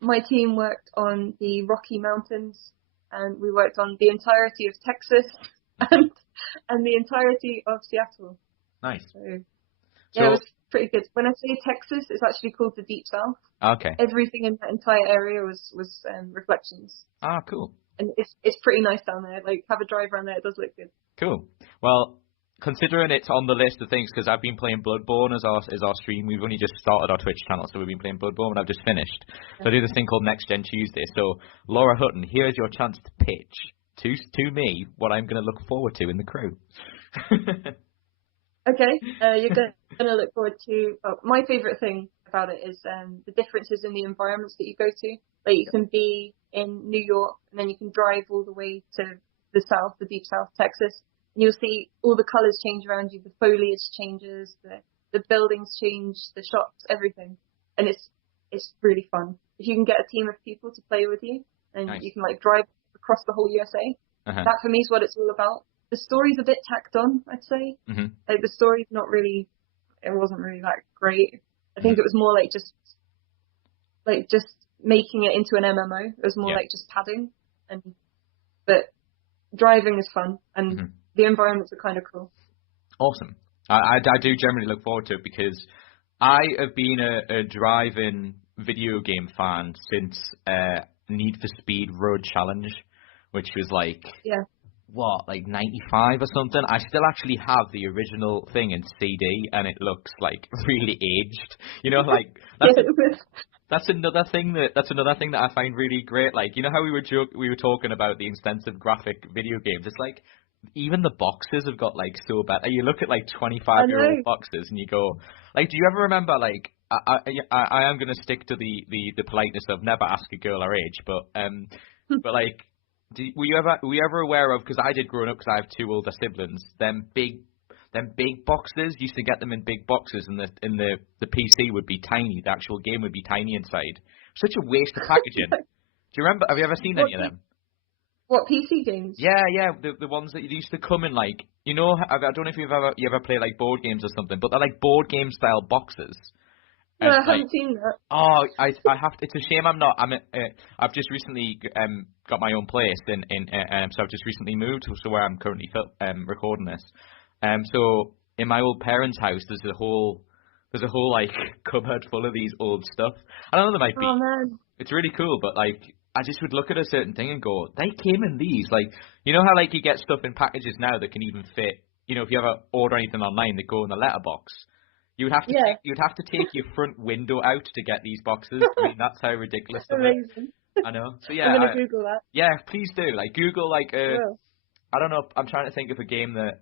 My team worked on the Rocky Mountains, and we worked on the entirety of Texas and the entirety of Seattle. Nice. So it was pretty good. When I say Texas, it's actually called the Deep South. Okay. Everything in that entire area was reflections. Ah, cool. And it's pretty nice down there. Like, have a drive around there. It does look good. Cool. Well, considering it's on the list of things, because I've been playing Bloodborne as our stream. We've only just started our Twitch channel, so we've been playing Bloodborne, and I've just finished. So I do this thing called Next Gen Tuesday. So, Laura Hutton, here's your chance to pitch to me what I'm going to look forward to in The Crew. Okay, you're going to look forward to... my favourite thing about it is the differences in the environments that you go to. Like, you can be in New York, and then you can drive all the way to the south, the Deep South, Texas, and you'll see all the colours change around you, the foliage changes, the buildings change, the shops, everything. And it's really fun. If you can get a team of people to play with you, and you can like drive across the whole USA, that for me is what it's all about. The story's a bit tacked on, I'd say. Like, the story's it wasn't really that great. I think it was more like just making it into an MMO. It was more like just padding, but driving is fun, and the environments are kind of cool. Awesome. I do generally look forward to it, because I have been a driving video game fan since Need for Speed Road Challenge, which was like... like 95 or something. I still actually have the original thing in CD, and it looks like really aged. You know, like that's another thing that I find really great. Like, you know how we were talking about the extensive graphic video games. It's like even the boxes have got like so bad. You look at like 25-year-old boxes, and you go, like, do you ever remember like? I am gonna stick to the politeness of never ask a girl her age, but like. Were you ever aware of, because I did growing up, because I have 2 older siblings, them big boxes, used to get them in big boxes, and the PC would be tiny, the actual game would be tiny inside. Such a waste of packaging. Do you remember, have you ever seen any of them? What, PC games? Yeah, the ones that used to come in, like, you know, I don't know if you ever play like board games or something, but they're like board game style boxes. No, I haven't seen that. Oh, I have to. It's a shame I'm not. I've just recently got my own place so I've just recently moved to where I'm currently recording this. So in my old parents' house, there's a whole like cupboard full of these old stuff. I don't know, there might be. Oh man. It's really cool, but like I just would look at a certain thing and go, they came in these. Like, you know how like you get stuff in packages now that can even fit. You know, if you ever order anything online, they go in the letterbox. You'd have to take your front window out to get these boxes. I mean, that's how ridiculous they are. Amazing. I know. So yeah, I'm gonna Google that. Yeah, please do. Like Google I don't know. I'm trying to think of the game that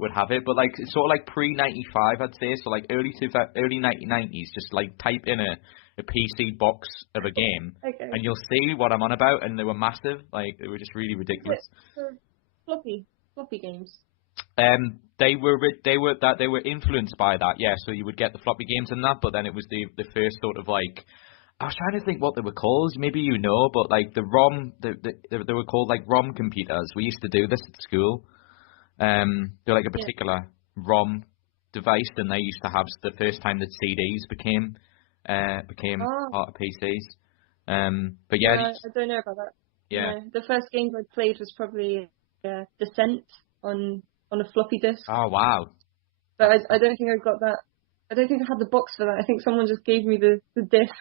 would have it, but like it's sort of like pre-95, I'd say. So like early 1990s. Just like type in a PC box of a game, and you'll see what I'm on about. And they were massive. Like they were just really ridiculous. Floppy games. They were influenced by that, yeah. So you would get the floppy games and that, but then it was the first sort of like, I was trying to think what they were called. Maybe you know, but like the ROM, they were called like ROM computers. We used to do this at school. They're like a particular ROM device, and they used to have the first time that CDs became part of PCs. But yeah, I don't know about that. Yeah, no. The first games I played was probably Descent on a floppy disk. Oh wow! But I don't think I got that. I don't think I had the box for that. I think someone just gave me the disc.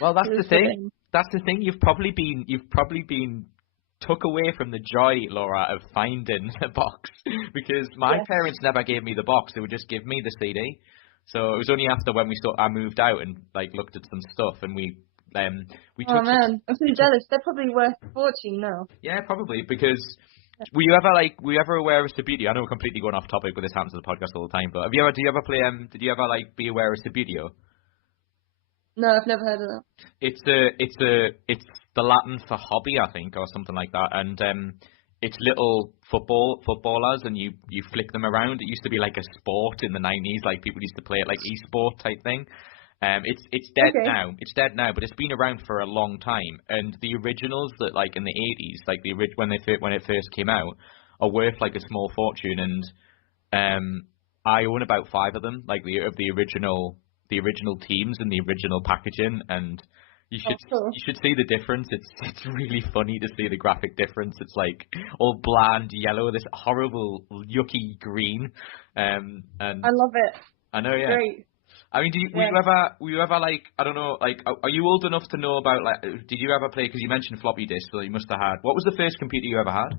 Well, that's the thing. That's the thing. You've probably been took away from the joy, Laura, of finding a box, because my parents never gave me the box. They would just give me the CD. So it was only after when I moved out and like looked at some stuff, and we took. Oh man, I'm so jealous. They're probably worth a fortune now. Yeah, probably, because. Were you ever aware of Subbuteo? I know we're completely going off topic, but this happens to the podcast all the time. But did you ever be aware of Subbuteo? No, I've never heard of that. It's the Latin for hobby, I think, or something like that. And it's little footballers, and you flick them around. It used to be like a sport in the 90s, like people used to play it like e-sport type thing. It's dead now. It's dead now, but it's been around for a long time. And the originals that like in the 80s, like when it first came out, are worth like a small fortune. And I own about 5 of them, like the original teams and the original packaging. And you should see the difference. It's really funny to see the graphic difference. It's like all bland yellow, this horrible yucky green. And I love it. I know, yeah. Great. I mean, were you ever like, I don't know, like, are you old enough to know about, like, did you ever play, because you mentioned floppy disk, so you must have had, what was the first computer you ever had?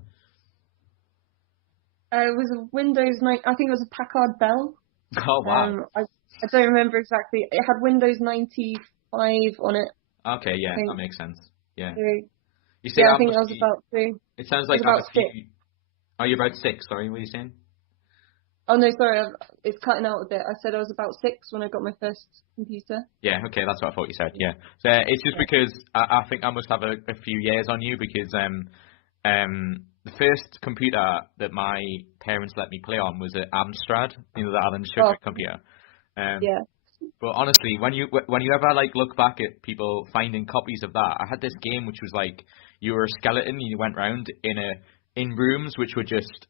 It was a Windows 9, I think it was a Packard Bell. Oh, wow. I don't remember exactly. It had Windows 95 on it. Okay, yeah, that makes sense. Yeah. You see, I think I was about 3. It sounds like about 6. Are you about 6? Sorry, what were you saying? Oh, no, sorry, it's cutting out a bit. I said I was about 6 when I got my first computer. Yeah, okay, that's what I thought you said, yeah. So it's just because I think I must have a few years on you, because the first computer that my parents let me play on was an Amstrad, you know, the Alan Sugar computer. Yeah. But honestly, when you ever like look back at people finding copies of that, I had this game which was like, you were a skeleton and you went round in rooms which were just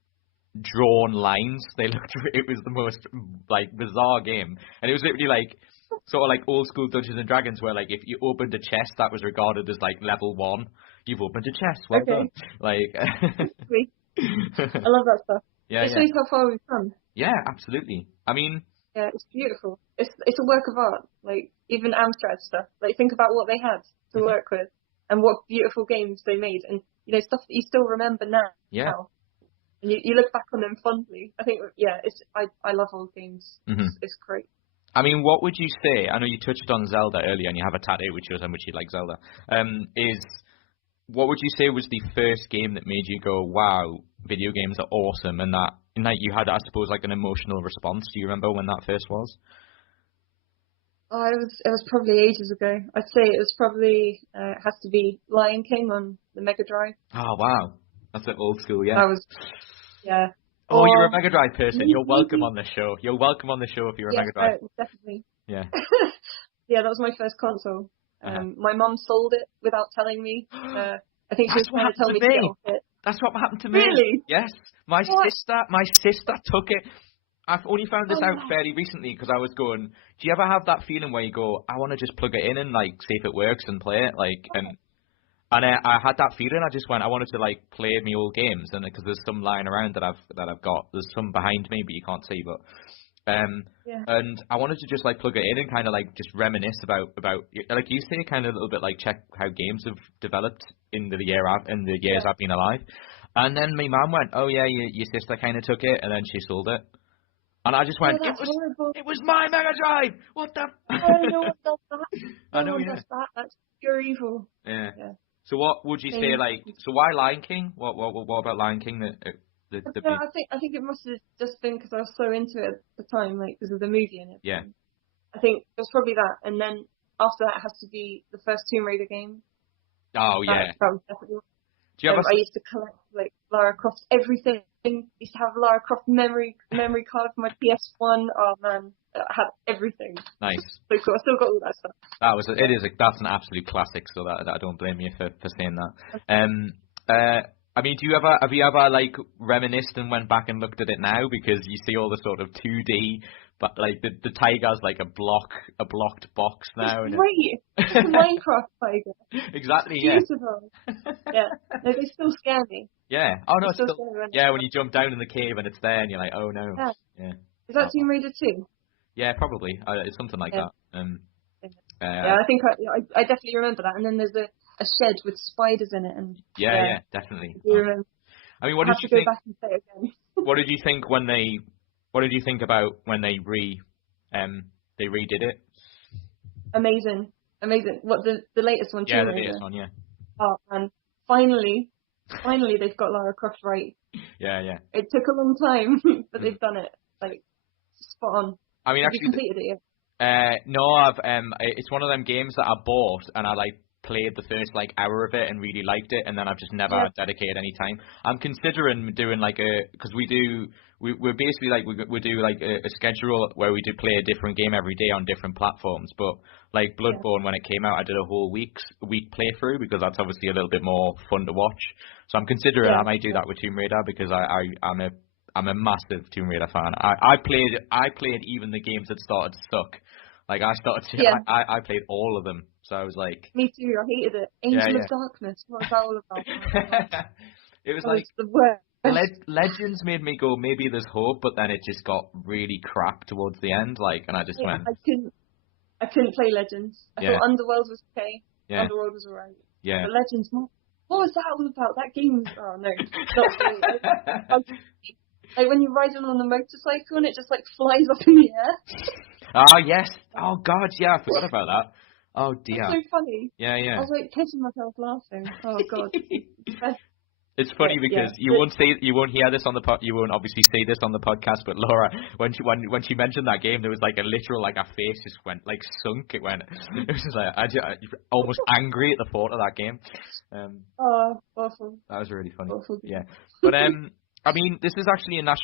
drawn lines. It was the most like bizarre game, and it was literally like sort of like old school Dungeons and Dragons, where like if you opened a chest, that was regarded as like level 1. You've opened a chest, well done. Like sweet. I love that stuff. Yeah, it shows how far we've come. Yeah, absolutely. I mean, yeah, it's beautiful. It's a work of art. Like even Amstrad stuff. Like think about what they had to work with, and what beautiful games they made, and you know, stuff that you still remember now. Yeah. And you look back on them fondly. I think, yeah, I love old games. Mm-hmm. It's great. I mean, what would you say? I know you touched on Zelda earlier, and you have a tattoo which shows how much you like Zelda. What would you say was the first game that made you go, wow, video games are awesome, and that you had, I suppose, like an emotional response? Do you remember when that first was? Oh, it was probably ages ago. I'd say it was probably it has to be Lion King on the Mega Drive. Oh wow, that's an old school, yeah. That was, yeah. Oh, you're a Mega Drive person. You're welcome on the show. You're welcome on the show if you're a Mega Drive. Definitely. Yeah. Yeah, that was my first console. My mum sold it without telling me. I think she was trying to tell me to get off it. That's what happened to me. Really? Yes. My sister took it. I've only found this out fairly recently because I was going, do you ever have that feeling where you go, I want to just plug it in and like see if it works and play it, like, and I had that feeling. I just went, I wanted to like play my old games, and because there's some lying around that I've got. There's some behind me, but you can't see. But and I wanted to just like plug it in and kind of like just reminisce about like you say, kind of a little bit like check how games have developed in the years I've been alive. And then my mum went, oh yeah, your sister kind of took it, and then she sold it. And I just went, it was my Mega Drive. What the? No one does that. No one does that. That's pure evil. Yeah. So what would you say, like, so why Lion King? What about Lion King? I think it must have just been because I was so into it at the time, like, because of the movie and everything. Yeah. I think it was probably that, and then after that it has to be the first Tomb Raider game. Oh, yeah. That was definitely. Do you I used to collect, like, Lara Croft, everything. I used to have Lara Croft memory card for my PS1. Oh, man. I had everything. Nice. So cool. I still got all that stuff. That's an absolute classic, so that I don't blame you for saying that. I mean, have you ever like reminisced and went back and looked at it now, because you see all the sort of 2D, but like the tiger's like a blocked box now. It's great. It's a Minecraft tiger. Exactly. It's beautiful. Yeah. No, they still scare me. Yeah. Oh no, it's still yeah. When you jump down in the cave and it's there, and you're like, oh no. Yeah. Is that Tomb Raider 2? Yeah, probably. It's something like that. I think I definitely remember that. And then there's a shed with spiders in it, and yeah, definitely. I mean, what did you think? Go back and say it again. What did you think What did you think about when they redid it? Amazing. What the latest one? Yeah, the latest one. Yeah. Oh man, finally they've got Lara Croft right. Yeah. It took a long time, but they've done it like spot on. I mean, Have you completed it yet? No, it's one of them games that I bought and I like played the first like hour of it and really liked it, and then I've just never dedicated any time. I'm considering doing like because we're basically like we do like a schedule where we do play a different game every day on different platforms. But like Bloodborne, when it came out, I did a whole week playthrough, because that's obviously a little bit more fun to watch. So I'm considering I might do that with Tomb Raider, because I'm a massive Tomb Raider fan. I played even the games that started to suck. Like I played all of them. So I was like, me too. I hated it. Angel of Darkness. What was that all about? It was like the worst. Legends made me go, maybe there's hope, but then it just got really crap towards the end. Like, and I just went. I couldn't play Legends. I thought Underworld was okay. Yeah. Underworld was alright. Yeah. But Legends, what was that all about? That game was, oh no, not really. Like when you're riding on a motorcycle and it just like flies up in the air. Oh yes. Oh god, yeah, I forgot about that. Oh dear. It's so funny. Yeah. I was like kissing myself laughing. Oh god. It's funny because you won't hear this on the you won't obviously see this on the podcast, but Laura, when she mentioned that game, there was like a literal, like, her face just went like sunk. It was just like almost angry at the thought of that game. Awful. That was really funny. Awful. Yeah, but I mean, this is actually a nice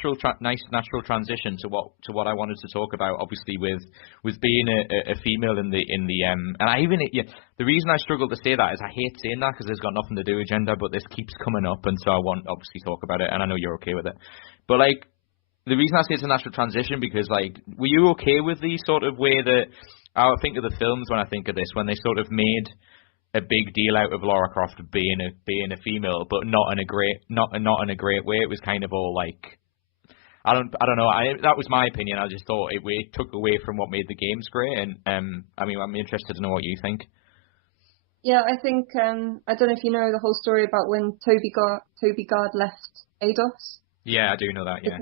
natural transition to what I wanted to talk about. Obviously, with being a female in the and I even the reason I struggle to say that is I hate saying that because it's got nothing to do with gender, but this keeps coming up, and so I want obviously talk about it, and I know you're okay with it. But like the reason I say it's a natural transition because like, were you okay with the sort of way that I think of the films when I think of this, when they sort of made a big deal out of Lara Croft being a female, but not in a great way. It was kind of all like, I don't know. That was my opinion. I just thought it took away from what made the games great. And I mean, I'm interested to know what you think. Yeah, I think I don't know if you know the whole story about when Toby Gard left Eidos. Yeah, I do know that. Yeah.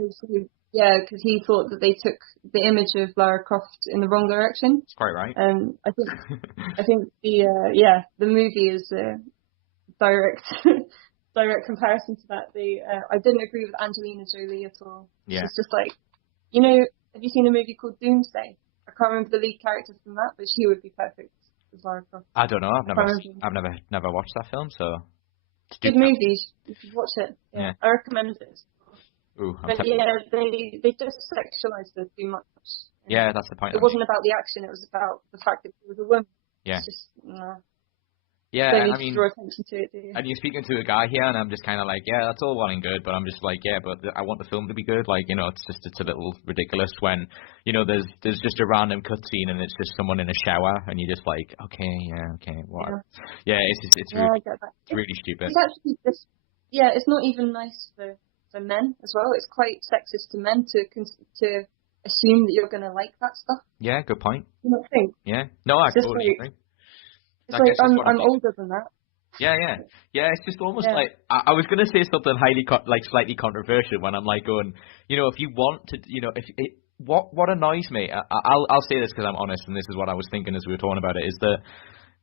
Because he thought that they took the image of Lara Croft in the wrong direction. That's quite right. I think the movie is a direct comparison to that. I didn't agree with Angelina Jolie at all. Yeah. She's just like, have you seen a movie called Doomsday? I can't remember the lead character from that, but she would be perfect as Lara Croft. I don't know. I've never watched that film, so. Good movie. You should watch it. Yeah. I recommend it. Ooh, but they just sexualized her too much. Yeah, that's the point. It wasn't about the action; it was about the fact that she was a woman. Yeah. It's just, Yeah, don't need I mean, to draw attention to it, do you? and you're speaking to a guy here, and I'm just kind of like, yeah, that's all well and good, but I'm just like, yeah, but I want the film to be good. Like, you know, it's a little ridiculous when, you know, there's just a random cutscene and it's just someone in a shower, and you're just like, okay, what? Yeah, it's I get that. it's really stupid. It's actually just, it's not even nice for men as well. It's quite sexist to men to assume that you're going to like that stuff. Yeah, good point. You don't think? Yeah, no, I totally agree. It's like I'm older than that. Yeah. It's just almost like I was gonna say something slightly controversial when I'm like going, you know, if you want to, you know, what annoys me, I'll say this because I'm honest, and this is what I was thinking as we were talking about it, is that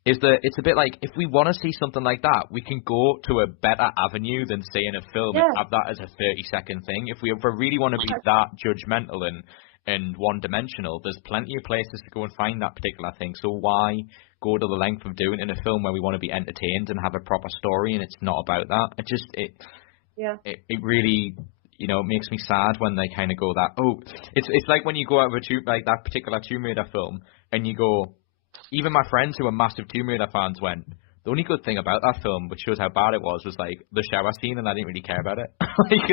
it's a bit like if we want to see something like that, we can go to a better avenue than seeing a film and have that as a 30-second thing. If we really want to be that judgmental and one-dimensional, there's plenty of places to go and find that particular thing. So why go to the length of doing it in a film where we want to be entertained and have a proper story, and it's not about that? It really, you know, it makes me sad when they kind of go that. Oh, it's like when you go out of like that particular Tomb Raider film, and you go. Even my friends who are massive Tomb Raider fans went, the only good thing about that film, which shows how bad it was like the shower scene, and I didn't really care about it. And it's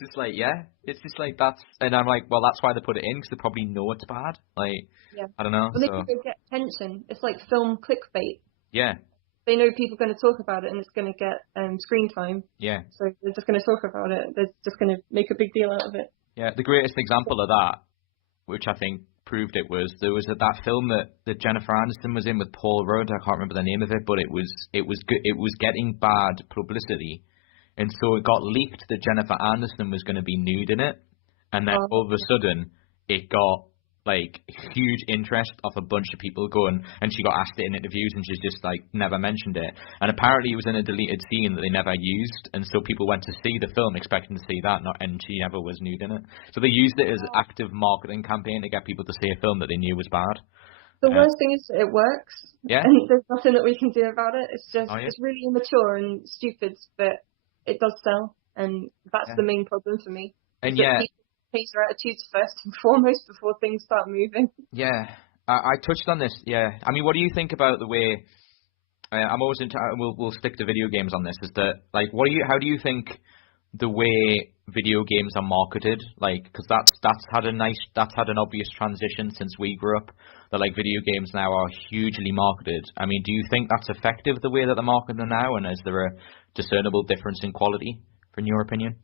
just like, it's just like that's, and I'm like, well, that's why they put it in, because they probably know it's bad. Like, I don't know. Well, they can get attention. It's like film clickbait. Yeah. They know people are going to talk about it, and it's going to get screen time. Yeah. So they're just going to talk about it. They're just going to make a big deal out of it. Yeah. The greatest example of that, which I think proved it, was there was that film that Jennifer Aniston was in with Paul Rudd. I can't remember the name of it, but it was getting bad publicity, and so it got leaked that Jennifer Aniston was going to be nude in it, and then all of a sudden it got like huge interest of a bunch of people going, and she got asked it in interviews, and she's just like never mentioned it, and apparently it was in a deleted scene that they never used, and so people went to see the film expecting to see that, and she never was nude in it. So they used it as an active marketing campaign to get people to see a film that they knew was bad. The worst thing is it works, and there's nothing that we can do about it. It's just it's really immature and stupid, but it does sell, and that's the main problem for me. And people change their attitudes first and foremost before things start moving. Yeah, I touched on this. Yeah, I mean, what do you think about the way? I'm always into. We'll stick to video games on this. Is that like how do you think the way video games are marketed? Like, because that's had an obvious transition since we grew up. That like video games now are hugely marketed. I mean, do you think that's effective the way that they're marketed them now, and is there a discernible difference in quality, in your opinion?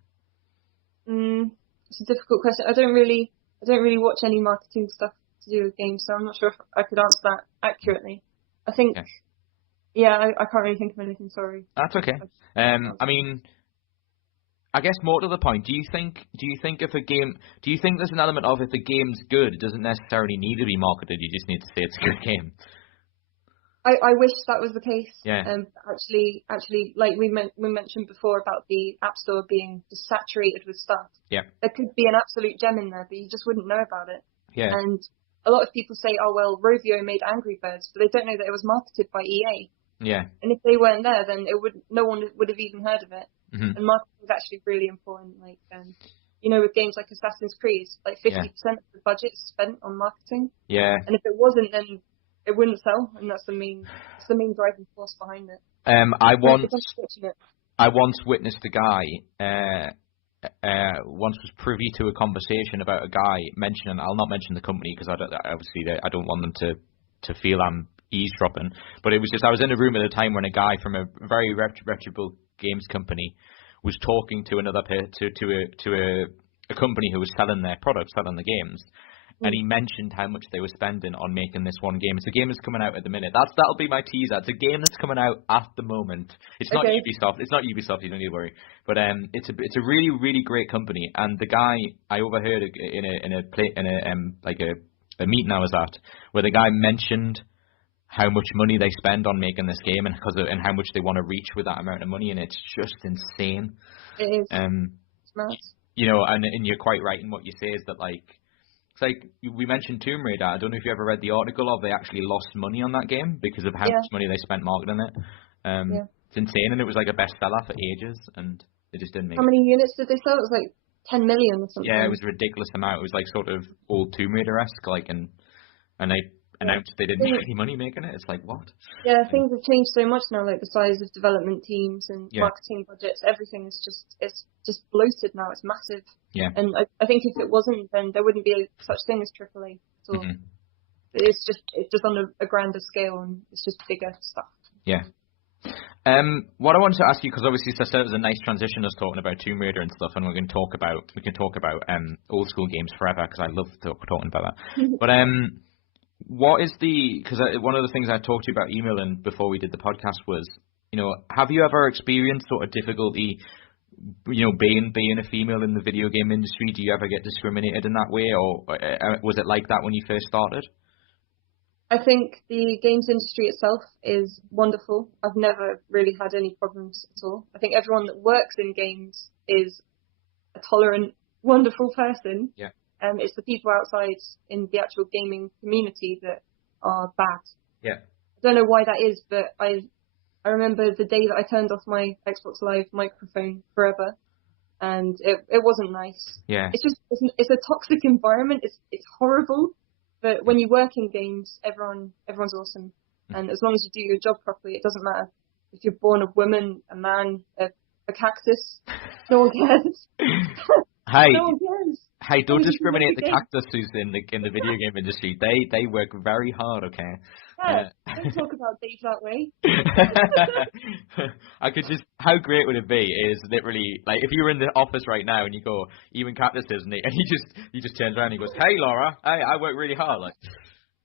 It's a difficult question. I don't really watch any marketing stuff to do with games, so I'm not sure if I could answer that accurately. I think, I can't really think of anything. Sorry. That's okay. I mean, I guess more to the point. Do you think there's an element of if the game's good, it doesn't necessarily need to be marketed. You just need to say it's a good game. I wish that was the case. Yeah. Actually, like we mentioned before about the App Store being just saturated with stuff. Yeah. There could be an absolute gem in there, but you just wouldn't know about it. Yeah. And a lot of people say, oh well, Rovio made Angry Birds, but they don't know that it was marketed by EA. Yeah. And if they weren't there, then no one would have even heard of it. Mm-hmm. And marketing is actually really important. Like, you know, with games like Assassin's Creed, like 50% of the budget is spent on marketing. Yeah. And if it wasn't, then it wouldn't sell, and that's the main driving force behind it. I once witnessed a guy. Once was privy to a conversation about a guy mentioning. I'll not mention the company because I don't want them to feel I'm eavesdropping. But it was just I was in a room at a time when a guy from a very reputable games company was talking to another to a company who was selling their products, selling the games. And he mentioned how much they were spending on making this one game. It's a game that's coming out at the minute. That'll be my teaser. It's a game that's coming out at the moment. It's not Ubisoft. It's not Ubisoft. You don't need to worry. But it's a really really great company. And the guy I overheard in a meeting I was at, where the guy mentioned how much money they spend on making this game and how much they want to reach with that amount of money, and it's just insane. It is. Smart. You know, and you're quite right in what you say is that like. It's like we mentioned Tomb Raider. I don't know if you ever read the article of they actually lost money on that game because of how much money they spent marketing it. It's insane, and it was like a bestseller for ages, and they just didn't make it. How many units did they sell? It was like 10 million or something. Yeah, it was a ridiculous amount. It was like sort of old Tomb Raider-esque, like, and announced they didn't make any money making it. It's like, what? Yeah, things have changed so much now, like the size of development teams and marketing budgets. Everything is just bloated now. It's massive. Yeah. And I think if it wasn't, then there wouldn't be such thing as AAA at all. Mm-hmm. It's just on a grander scale, and it's just bigger stuff. Yeah. What I wanted to ask you, because obviously it was a nice transition us talking about Tomb Raider and stuff, and we can talk about old school games forever, because I love talking about that. But what is because one of the things I talked to you about emailing before we did the podcast was, have you ever experienced sort of difficulty, being a female in the video game industry? Do you ever get discriminated in that way, or was it like that when you first started? I think the games industry itself is wonderful. I've never really had any problems at all. I think everyone that works in games is a tolerant, wonderful person. Yeah. It's the people outside in the actual gaming community that are bad. Yeah. I don't know why that is, but I remember the day that I turned off my Xbox Live microphone forever, and it wasn't nice. Yeah. It's a toxic environment. It's horrible. But when you work in games, everyone's awesome. And as long as you do your job properly, it doesn't matter if you're born a woman, a man, a cactus. No one cares. Hey, no one cares. Hey, don't discriminate the cactus who's in the video game industry. They work very hard, okay? Yeah, don't talk about Dave that way. How great would it be is literally, like, if you were in the office right now and you go, even cactuses, and he just turns around and he goes, hey, Laura, hey, I work really hard, like,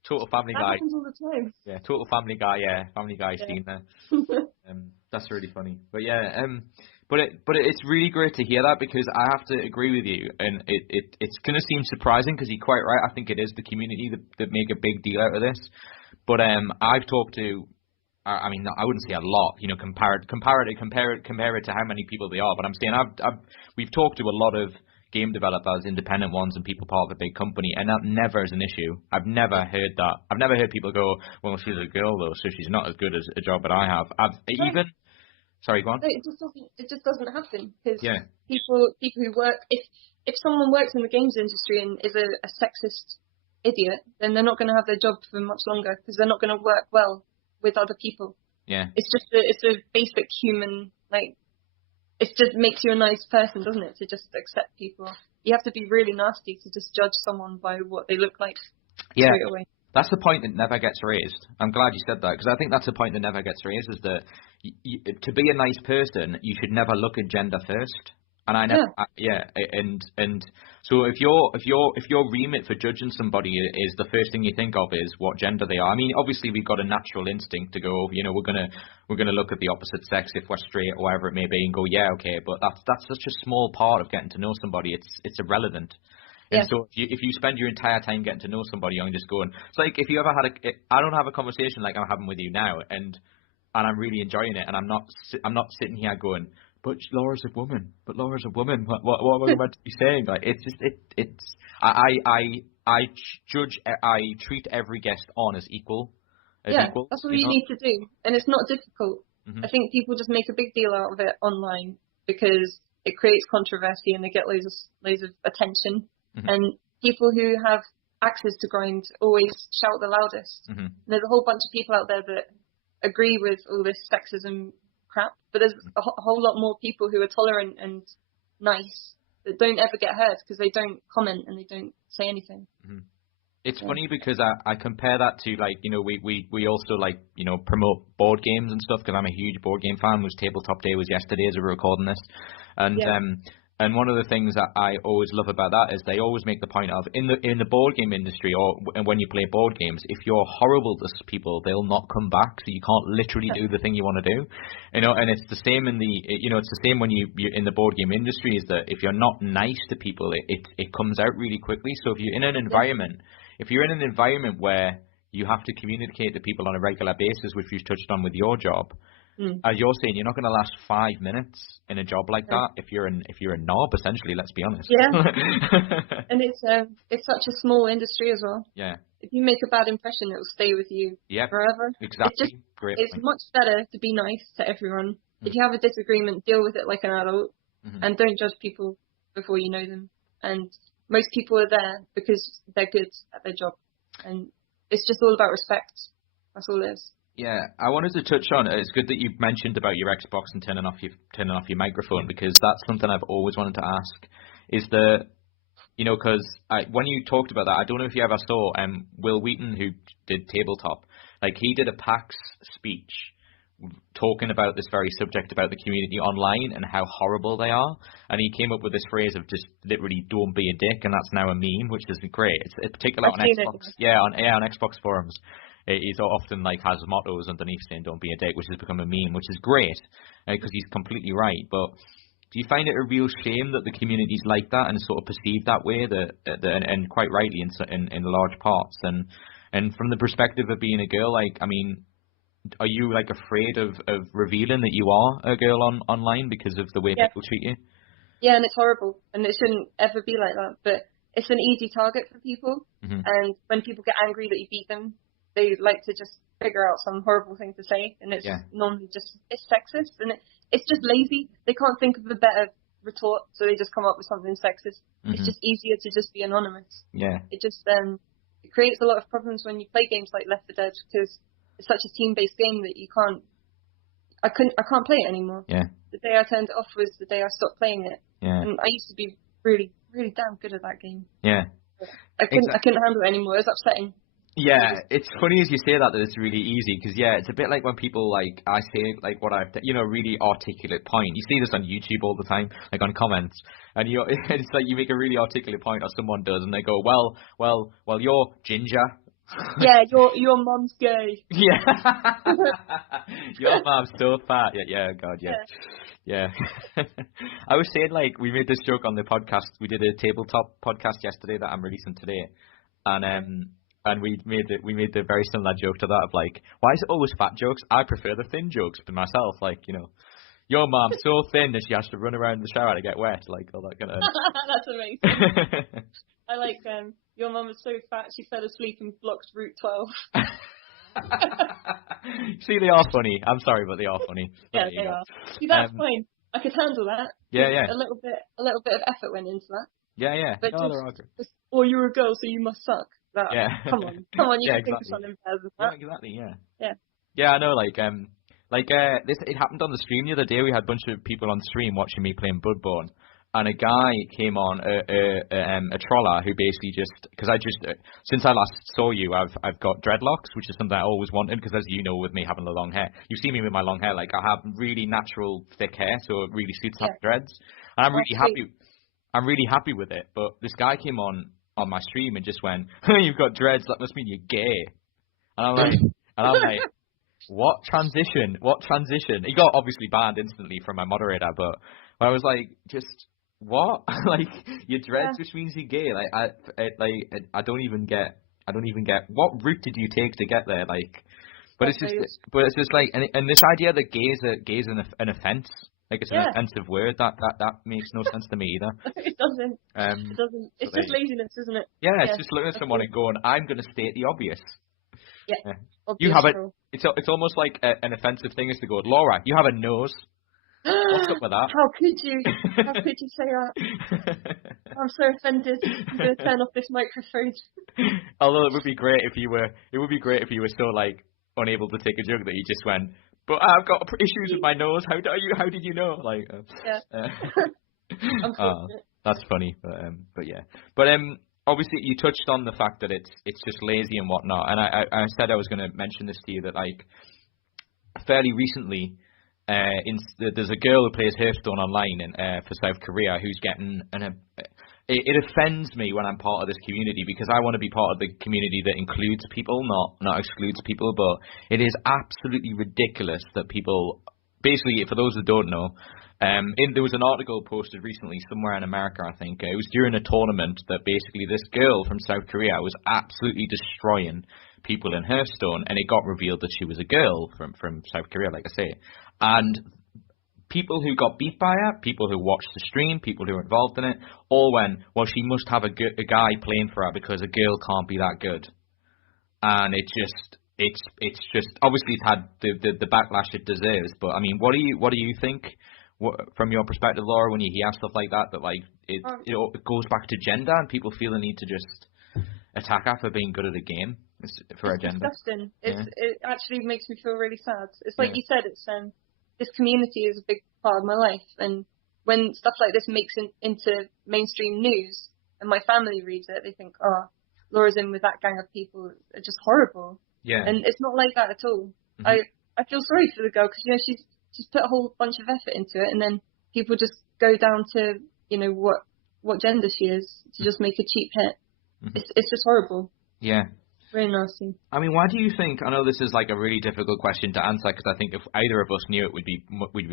total Family Guy. That happens all the time. Yeah, total Family Guy scene there. That's really funny. But yeah, But it's really great to hear that, because I have to agree with you, and it's going to seem surprising because you're quite right. I think it is the community that make a big deal out of this. But I've talked to, I mean, I wouldn't say a lot, compare it to how many people they are. But I'm saying we've talked to a lot of game developers, independent ones, and people part of a big company, and that never is an issue. I've never heard that. I've never heard people go, well, she's a girl though, so she's not as good as a job that I have. Sorry, go on. No, it just doesn't happen, because people who work, if someone works in the games industry and is a sexist idiot, then they're not going to have their job for much longer, because they're not going to work well with other people. Yeah. It's a basic human, like, it just makes you a nice person, doesn't it, to just accept people. You have to be really nasty to just judge someone by what they look like straight away. That's the point that never gets raised. I'm glad you said that, because I think that's the point that never gets raised, is that to be a nice person, you should never look at gender first. And I never, and so if your remit for judging somebody is the first thing you think of is what gender they are. I mean, obviously we've got a natural instinct to go, we're gonna look at the opposite sex if we're straight or whatever it may be, and go, yeah, okay, but that's such a small part of getting to know somebody. It's irrelevant. And so if you spend your entire time getting to know somebody and just going, it's like if you ever had I don't have a conversation like I'm having with you now, and I'm really enjoying it, and I'm not sitting here going, but Laura's a woman. What am I meant to be saying? Like, I treat every guest on as equal. Equal, that's what you need to do, and it's not difficult. Mm-hmm. I think people just make a big deal out of it online because it creates controversy and they get loads of attention. Mm-hmm. And people who have axes to grind always shout the loudest. Mm-hmm. There's a whole bunch of people out there that agree with all this sexism crap, but there's a whole lot more people who are tolerant and nice that don't ever get hurt because they don't comment and they don't say anything. Mm-hmm. It's funny because I compare that to, like, we also, like, promote board games and stuff, because I'm a huge board game fan, which Tabletop Day was yesterday as we were recording this. And one of the things that I always love about that is they always make the point of, in the board game industry, or when you play board games, if you're horrible to people, they'll not come back, so you can't literally do the thing you want to do. And it's the same in it's the same when you're in the board game industry, is that if you're not nice to people, it comes out really quickly. So if you're in an environment where you have to communicate to people on a regular basis, which you've touched on with your job, as you're saying, you're not going to last 5 minutes in a job like that if you're a knob, essentially. Let's be honest. Yeah, and it's such a small industry as well. Yeah. If you make a bad impression, it will stay with you forever. Exactly. It's much better to be nice to everyone. If you have a disagreement, deal with it like an adult, and don't judge people before you know them. And most people are there because they're good at their job, and it's just all about respect. That's all it is. Yeah, I wanted to touch on. It's good that you mentioned about your Xbox and turning off your microphone, because that's something I've always wanted to ask. Is the because when you talked about that, I don't know if you ever saw Will Wheaton, who did Tabletop, like he did a PAX speech talking about this very subject, about the community online and how horrible they are, and he came up with this phrase of just literally "don't be a dick," and that's now a meme, which is great. It's particularly on Xbox. On Xbox forums. He's often like has mottos underneath saying "don't be a dick," which has become a meme, which is great because he's completely right. But do you find it a real shame that the community's like that and sort of perceived that way, and quite rightly in large parts? And from the perspective of being a girl, like, I mean, are you like afraid of revealing that you are a girl online because of the way people treat you? Yeah, and it's horrible, and it shouldn't ever be like that. But it's an easy target for people, and when people get angry that you beat them, they like to just figure out some horrible thing to say, and it's normally just, it's sexist, and it's just lazy. They can't think of a better retort, so they just come up with something sexist. It's just easier to just be anonymous. Yeah. It just it creates a lot of problems when you play games like Left 4 Dead, because it's such a team-based game that I can't play it anymore. Yeah. The day I turned it off was the day I stopped playing it. Yeah. And I used to be really, really damn good at that game. Yeah. I couldn't handle it anymore. It was upsetting. Yeah, it's funny as you say that it's really easy, because it's a bit like when people I say like what I've really articulate point. You see this on YouTube all the time, like on comments, and it's like you make a really articulate point, or someone does, and they go, well, you're ginger. Yeah, your mum's gay. Yeah, your mum's so fat. Yeah, God, yeah. Yeah. I was saying, like, we made this joke on the podcast. We did a tabletop podcast yesterday that I'm releasing today, and we made the very similar joke to that of like, why is it always fat jokes? I prefer the thin jokes for myself. Like, your mom's so thin that she has to run around the shower to get wet, like all that kind of. That's amazing. I like your mum was so fat she fell asleep and blocked Route 12. See, they are funny. I'm sorry, but they are funny. Yeah, they are. See, that's fine. I could handle that. Yeah. A little bit of effort went into that. Yeah. But you're a girl, so you must suck. That, come on, you can think of something better than that. Yeah, exactly, Yeah, I know, this, it happened on the stream the other day. We had a bunch of people on stream watching me playing Bloodborne, and a guy came on, a troller who basically because since I last saw you, I've got dreadlocks, which is something I always wanted, because as you know, with me having the long hair, you see me with my long hair, like, I have really natural thick hair, so it really suits having dreads, and I'm really happy with it. But this guy came on my stream and just went, "You've got dreads, that must mean you're gay." And I'm like, what transition? He got obviously banned instantly from my moderator, but I was like, just what? Like, your dreads, which means you're gay? Like, I don't even get what route did you take to get there? Like, but it's just like, and this idea that gay is an offense. Like, it's an offensive word. That makes no sense to me either. It doesn't. It doesn't. It's just laziness, isn't it? Yeah, it's just looking at someone and going, "I'm going to state the obvious." Yeah. You have it. It's almost like an offensive thing is to go, "Laura, you have a nose." What's up with that? How could you? How could you say that? I'm so offended. I'm going to turn off this microphone. Although it would be great if you were so like unable to take a joke that you just went, "But I've got issues with my nose. How did you know?" Like, that's funny, but yeah. But obviously you touched on the fact that it's just lazy and whatnot, and I said I was going to mention this to you, that like fairly recently, there's a girl who plays Hearthstone online for South Korea who's getting it offends me when I'm part of this community, because I want to be part of the community that includes people, not excludes people. But it is absolutely ridiculous that people, basically, for those that don't know, there was an article posted recently somewhere in America, I think. It was during a tournament that basically this girl from South Korea was absolutely destroying people in Hearthstone, and it got revealed that she was a girl from South Korea, like I say. And people who got beat by her, people who watched the stream, people who were involved in it, all went, "Well, she must have a guy playing for her, because a girl can't be that good." And it's just obviously it's had the backlash it deserves. But I mean, what do you think from your perspective, Laura, when you hear stuff like that like it goes back to gender and people feel the need to just attack her for being good at a game? for our gender. Disgusting. It actually makes me feel really sad. It's like you said, it's this community is a big part of my life, and when stuff like this makes it into mainstream news, and my family reads it, they think, oh, Laura's in with that gang of people. It's just horrible. Yeah. And it's not like that at all. Mm-hmm. I feel sorry for the girl because, you know, she's put a whole bunch of effort into it, and then people just go down to, you know, what gender she is to just make a cheap hit. Mm-hmm. It's just horrible. Yeah. Very nasty. I mean, why do you think? I know this is like a really difficult question to answer because I think if either of us knew it, we'd be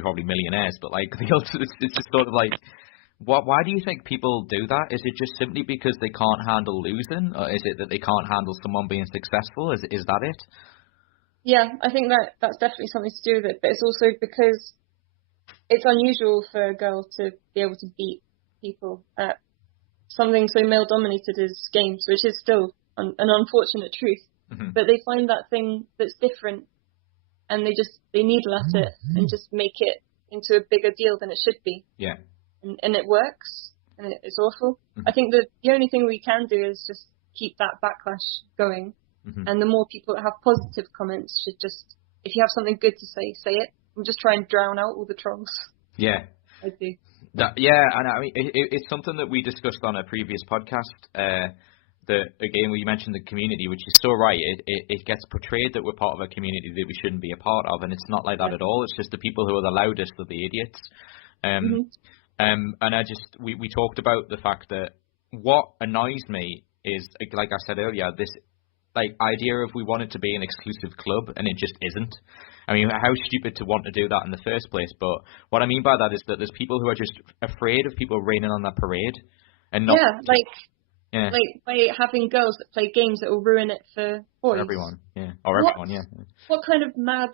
probably millionaires. But like, it's just sort of like, why do you think people do that? Is it just simply because they can't handle losing, or is it that they can't handle someone being successful? Is that it? Yeah, I think that's definitely something to do with it. But it's also because it's unusual for a girl to be able to beat people at something so male-dominated as games, which is still an unfortunate truth. Mm-hmm. But they find that thing that's different, and they needle at it and just make it into a bigger deal than it should be. Yeah. And it works, and it's awful. Mm-hmm. I think that the only thing we can do is just keep that backlash going. Mm-hmm. And the more people that have positive comments should just, if you have something good to say it. And just try and drown out all the trolls. Yeah. I do. And I mean, it's something that we discussed on a previous podcast. Again, we mentioned the community, which is so right. It gets portrayed that we're part of a community that we shouldn't be a part of, and it's not like that at all. It's just the people who are the loudest are the idiots. And we talked about the fact that what annoys me is, like I said earlier, this like idea of we want it to be an exclusive club, and it just isn't. I mean, how stupid to want to do that in the first place. But what I mean by that is that there's people who are just afraid of people raining on their parade, and not. Yeah, like by having girls that play games that will ruin it for boys. For everyone, yeah, or everyone, yeah. What kind of mad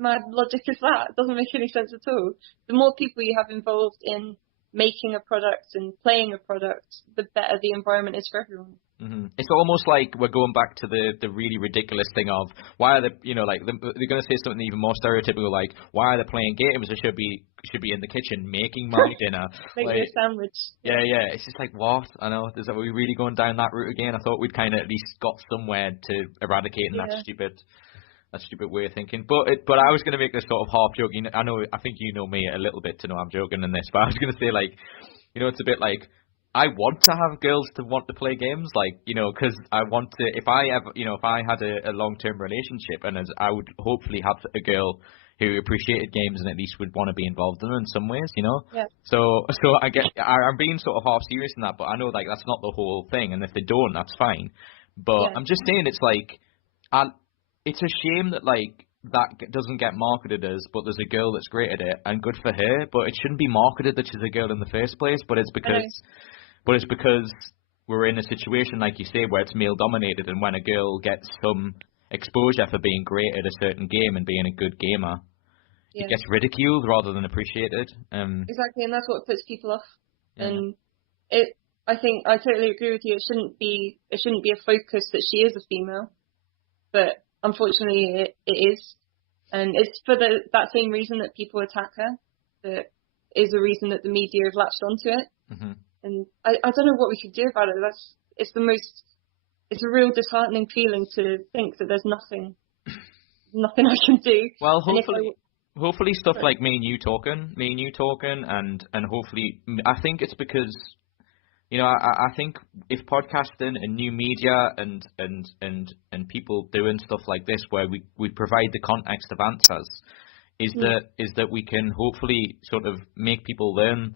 logic is that? It doesn't make any sense at all. The more people you have involved in making a product and playing a product, the better the environment is for everyone. Mm-hmm. It's almost like we're going back to the really ridiculous thing of why are they, you know, like they're going to say something even more stereotypical, like why are they playing games? They should be in the kitchen making my dinner, making a sandwich. Yeah. It's just like, what? I know. Are we really going down that route again? I thought we'd kind of at least got somewhere to eradicating that stupid way of thinking. But I was going to make this sort of half joking. I think you know me a little bit to know I'm joking in this, but I was going to say, like, you know, it's a bit like, I want to have girls to want to play games, like, you know, because I want to, if I had a long-term relationship, and I would hopefully have a girl who appreciated games and at least would want to be involved in them in some ways, you know? Yeah. So I guess I'm being sort of half serious in that, but I know, like, that's not the whole thing, and if they don't, that's fine. But I'm just saying, it's like, it's a shame that, like, that doesn't get marketed as, but there's a girl that's great at it, and good for her, but it shouldn't be marketed that she's a girl in the first place, but it's because we're in a situation, like you say, where it's male-dominated, and when a girl gets some exposure for being great at a certain game and being a good gamer, it gets ridiculed rather than appreciated. Exactly, and that's what puts people off. Yeah. And I think I totally agree with you. It shouldn't be a focus that she is a female, but unfortunately it is, and it's for that same reason that people attack her. That is the reason that the media have latched onto it. Mm-hmm. And I don't know what we could do about it. It's a real disheartening feeling to think that there's nothing I can do. Well, hopefully stuff like me and you talking, and hopefully, I think it's because, you know, I think if podcasting and new media and people doing stuff like this, where we provide the context of answers, is that we can hopefully sort of make people learn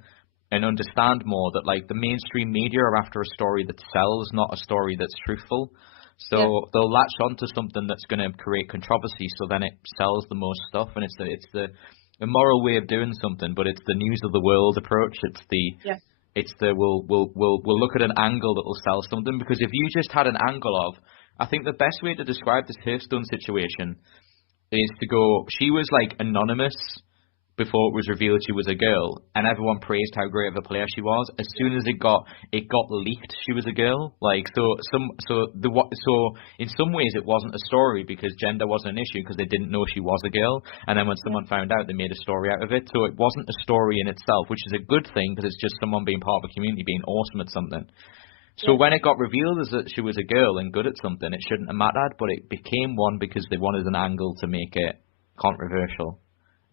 and understand more that, like, the mainstream media are after a story that sells, not a story that's truthful. So they'll latch onto something that's going to create controversy, so then it sells the most stuff, and it's the immoral way of doing something, but it's the news of the world approach. We'll look at an angle that will sell something, because if you just had an angle of, I think the best way to describe this Hearthstone situation is to go, she was like anonymous before it was revealed she was a girl, and everyone praised how great of a player she was. As soon as it got leaked she was a girl. Like, so in some ways it wasn't a story because gender wasn't an issue, because they didn't know she was a girl, and then when someone found out, they made a story out of it. So it wasn't a story in itself, which is a good thing, because it's just someone being part of a community, being awesome at something. So when it got revealed as that she was a girl and good at something, it shouldn't have mattered, but it became one because they wanted an angle to make it controversial.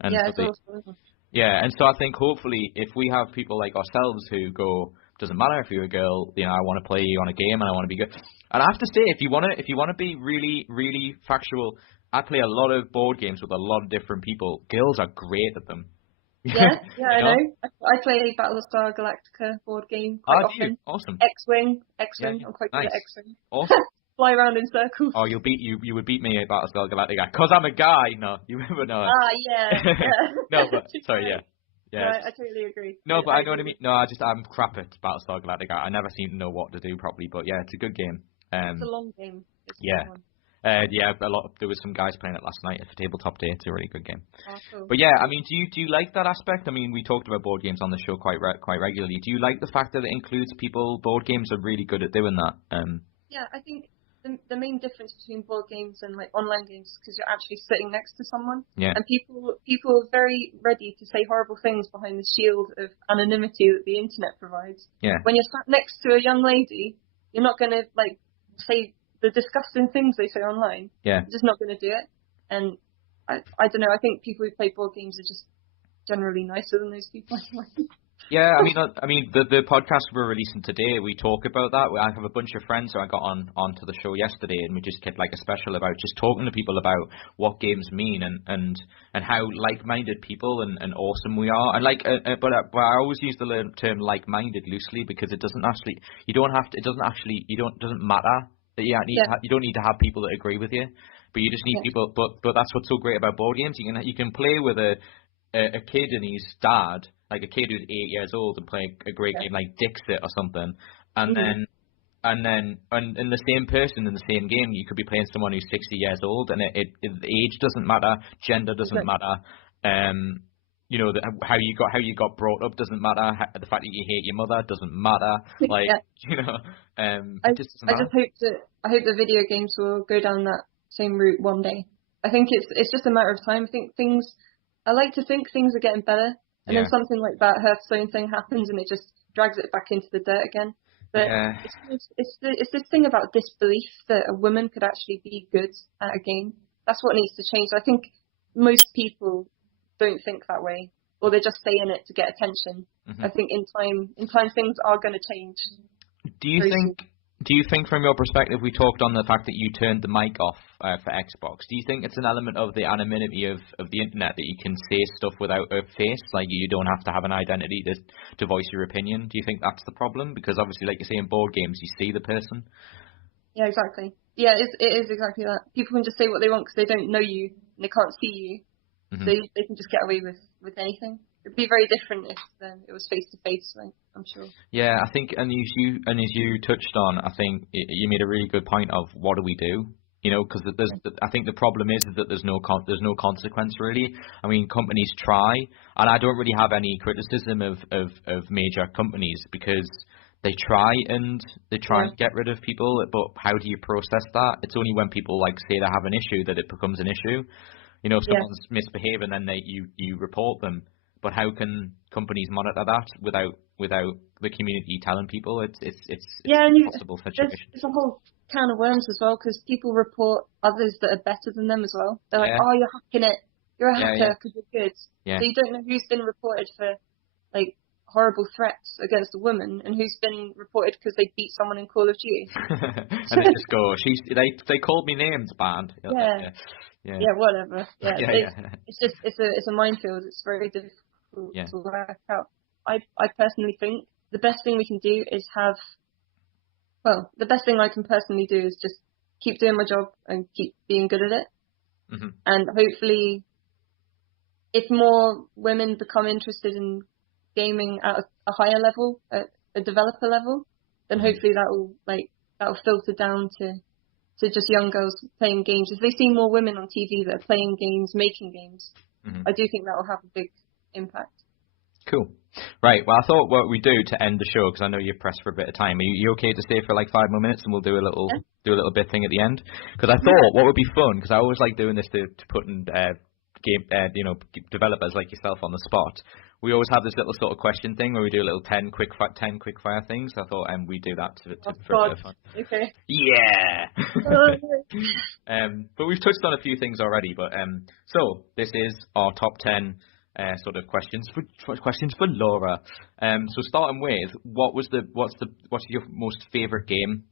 And yeah, so it's awesome. yeah, and so I think hopefully if we have people like ourselves who go, doesn't matter if you're a girl, you know, I want to play you on a game and I want to be good. And I have to say, if you want to be really, really factual, I play a lot of board games with a lot of different people. Girls are great at them. Yeah, I know. I play Battlestar Galactica board game quite often. Awesome. X-Wing. Yeah, I'm quite good at X-Wing. Awesome. Fly around in circles. Oh, you would beat me at Battlestar Galactica. Because I'm a guy. No, you never know. Yeah. No, but, sorry, yeah. Yeah. No, I totally agree. No, but I know what I mean. No, I'm crap at Battlestar Galactica. I never seem to know what to do properly, but yeah, it's a good game. It's a long game. There was some guys playing it last night at the tabletop day. It's a really good game. Oh, cool. But yeah, I mean, do you like that aspect? I mean, we talked about board games on the show quite regularly. Do you like the fact that it includes people? Board games are really good at doing that. Yeah, I think the main difference between board games and like online games is because you're actually sitting next to someone. Yeah. And people are very ready to say horrible things behind the shield of anonymity that the internet provides. Yeah. When you're sat next to a young lady, you're not going to like say the disgusting things they say online. Yeah. You're just not going to do it. And I don't know, I think people who play board games are just generally nicer than those people anyway. Yeah, I mean, the podcast we're releasing today, we talk about that. I have a bunch of friends who I got onto the show yesterday, and we just did like a special about just talking to people about what games mean and how like-minded people and awesome we are. And like, but I always use the term like-minded loosely because it doesn't actually. You don't have to. It doesn't actually. Doesn't matter. You don't need to have people that agree with you, but you just need people. But that's what's so great about board games. You can play with a kid and his dad, like a kid who's 8 years old, and play a great game like Dixit or something, and then the same person in the same game, you could be playing someone who's 60 years old, and it age doesn't matter, gender doesn't matter, you know, how you got brought up doesn't matter, the fact that you hate your mother doesn't matter, like you know, I just hope the video games will go down that same route one day. I think it's just a matter of time. I like to think things are getting better, and then something like that Hearthstone thing happens, and it just drags it back into the dirt again. But it's this thing about disbelief that a woman could actually be good at a game. That's what needs to change. I think most people don't think that way, or they're just saying it to get attention. Mm-hmm. I think in time things are going to change. Do you think from your perspective, we talked on the fact that you turned the mic off for Xbox, do you think it's an element of the anonymity of the internet that you can say stuff without a face, like you don't have to have an identity to voice your opinion? Do you think that's the problem? Because obviously, like you say, in board games, you see the person. Yeah, exactly. Yeah, it is exactly that. People can just say what they want because they don't know you and they can't see you. Mm-hmm. So they can just get away with anything. It'd be very different if it was face to face, right? I'm sure. Yeah, I think, and as you touched on, I think you made a really good point of what do we do? You know, because I think the problem is that there's no consequence really. I mean, companies try, and I don't really have any criticism of major companies because they try and get rid of people. But how do you process that? It's only when people like say they have an issue that it becomes an issue. You know, if someone's misbehaving, then you report them. But how can companies monitor that without the community telling people? It's an impossible situation. It's a whole can of worms as well, because people report others that are better than them as well. They're like, oh, you're hacking it. You're a hacker because you're good. Yeah. So you don't know who's been reported for like horrible threats against a woman and who's been reported because they beat someone in Call of Duty. And they just go, they called me names, banned. Yeah, whatever. It's a minefield. It's very difficult to work out. I personally think the best thing we can do is the best thing I can personally do is just keep doing my job and keep being good at it. Mm-hmm. And hopefully, if more women become interested in gaming at a higher level, at a developer level, then hopefully that will filter down to just young girls playing games. If they see more women on TV that are playing games, making games, I do think that will have a big impact. Cool. Right, well, I thought what we do to end the show, because I know you're pressed for a bit of time. Are you okay to stay for like 5 more minutes and we'll do a little bit thing at the end? Because I thought what would be fun, because I always like doing this to put in game, developers like yourself on the spot, we always have this little sort of question thing where we do a little 10 quick fire things. I thought we'd do that for a bit of fun. Okay. Yeah. But we've touched on a few things already. But so this is our top 10 sort of questions for Laura. So starting with, what's your most favourite game?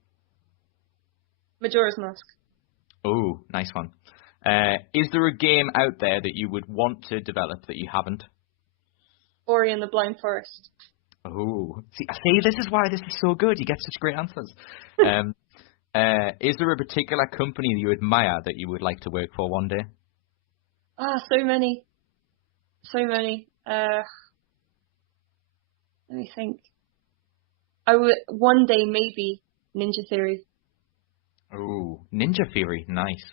Majora's Mask. Oh, nice one. Is there a game out there that you would want to develop that you haven't? Ori and the Blind Forest. Oh, see, this is why this is so good. You get such great answers. Is there a particular company that you admire that you would like to work for one day? So many. Let me think. I would one day maybe Ninja Theory. Oh, Ninja Theory, nice.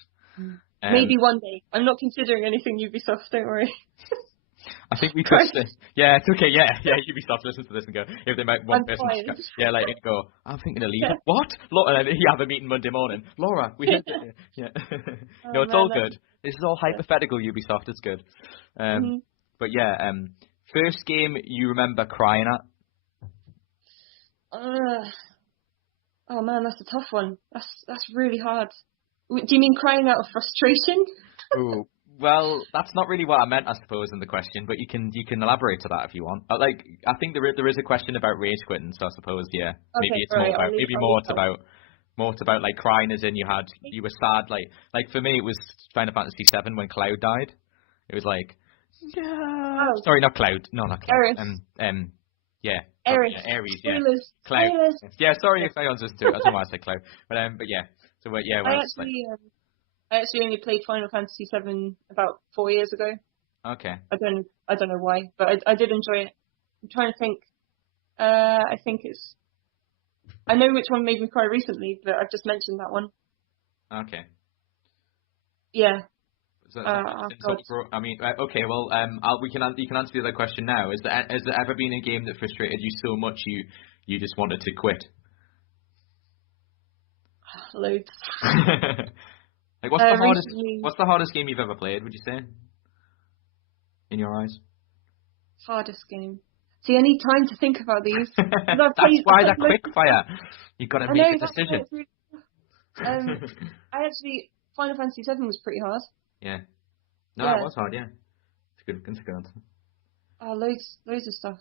Maybe one day. I'm not considering anything Ubisoft, don't worry. I think we touched it. Yeah, it's okay. Yeah. Ubisoft listens to this and go, if they might one person just go, go, I'm thinking of leaving. Yeah. What? And then you have a meeting Monday morning. Laura, we heard it. Yeah. No, it's all good. This is all hypothetical, Ubisoft. It's good. But yeah, first game you remember crying at? Oh man, that's a tough one. That's really hard. Do you mean crying out of frustration? Ooh, well, that's not really what I meant, I suppose, in the question. But you can elaborate to that if you want. I think there is a question about rage quitting, so I suppose okay, maybe it's more about like crying as in you were sad. Like for me, it was Final Fantasy VII when Cloud died. It was like, sorry, not Cloud. No, not Cloud. Ares. Yeah. Ares. Ares, yeah. Cloud. Spoilers. Yeah, sorry if anyone's listened to it. I don't know why I said Cloud. But yeah. So yeah. I actually only played Final Fantasy VII about 4 years ago. Okay. I don't know why, but I did enjoy it. I'm trying to think. I think I know which one made me cry recently, but I've just mentioned that one. Okay. Yeah. Okay. Well, you can answer the other question now. Has there ever been a game that frustrated you so much you just wanted to quit? Loads. Like what's the hardest game you've ever played? Would you say? In your eyes. Hardest game. See, I need time to think about these. That's why they're quickfire. You've got to make a decision. Final Fantasy VII was pretty hard. Yeah. No, it was hard, yeah. It's a good answer. Oh, loads of stuff.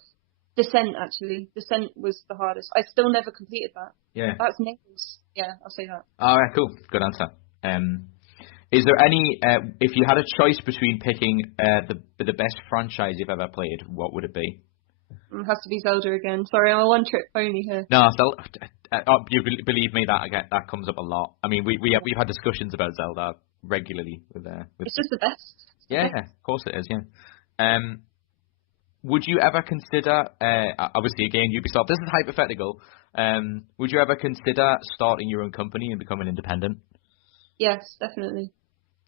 Descent, actually. Descent was the hardest. I still never completed that. Yeah. That's nails. Yeah, I'll say that. All right, cool. Good answer. Is there any, if you had a choice between picking the best franchise you've ever played, what would it be? It has to be Zelda again. Sorry, I'm a one-trick pony here. No, you believe me, that comes up a lot. I mean, we've had discussions about Zelda regularly with it's just the best. Yeah, of course it is. Yeah. Would you ever consider? Obviously, again, Ubisoft. This is hypothetical. Would you ever consider starting your own company and becoming independent? Yes, definitely.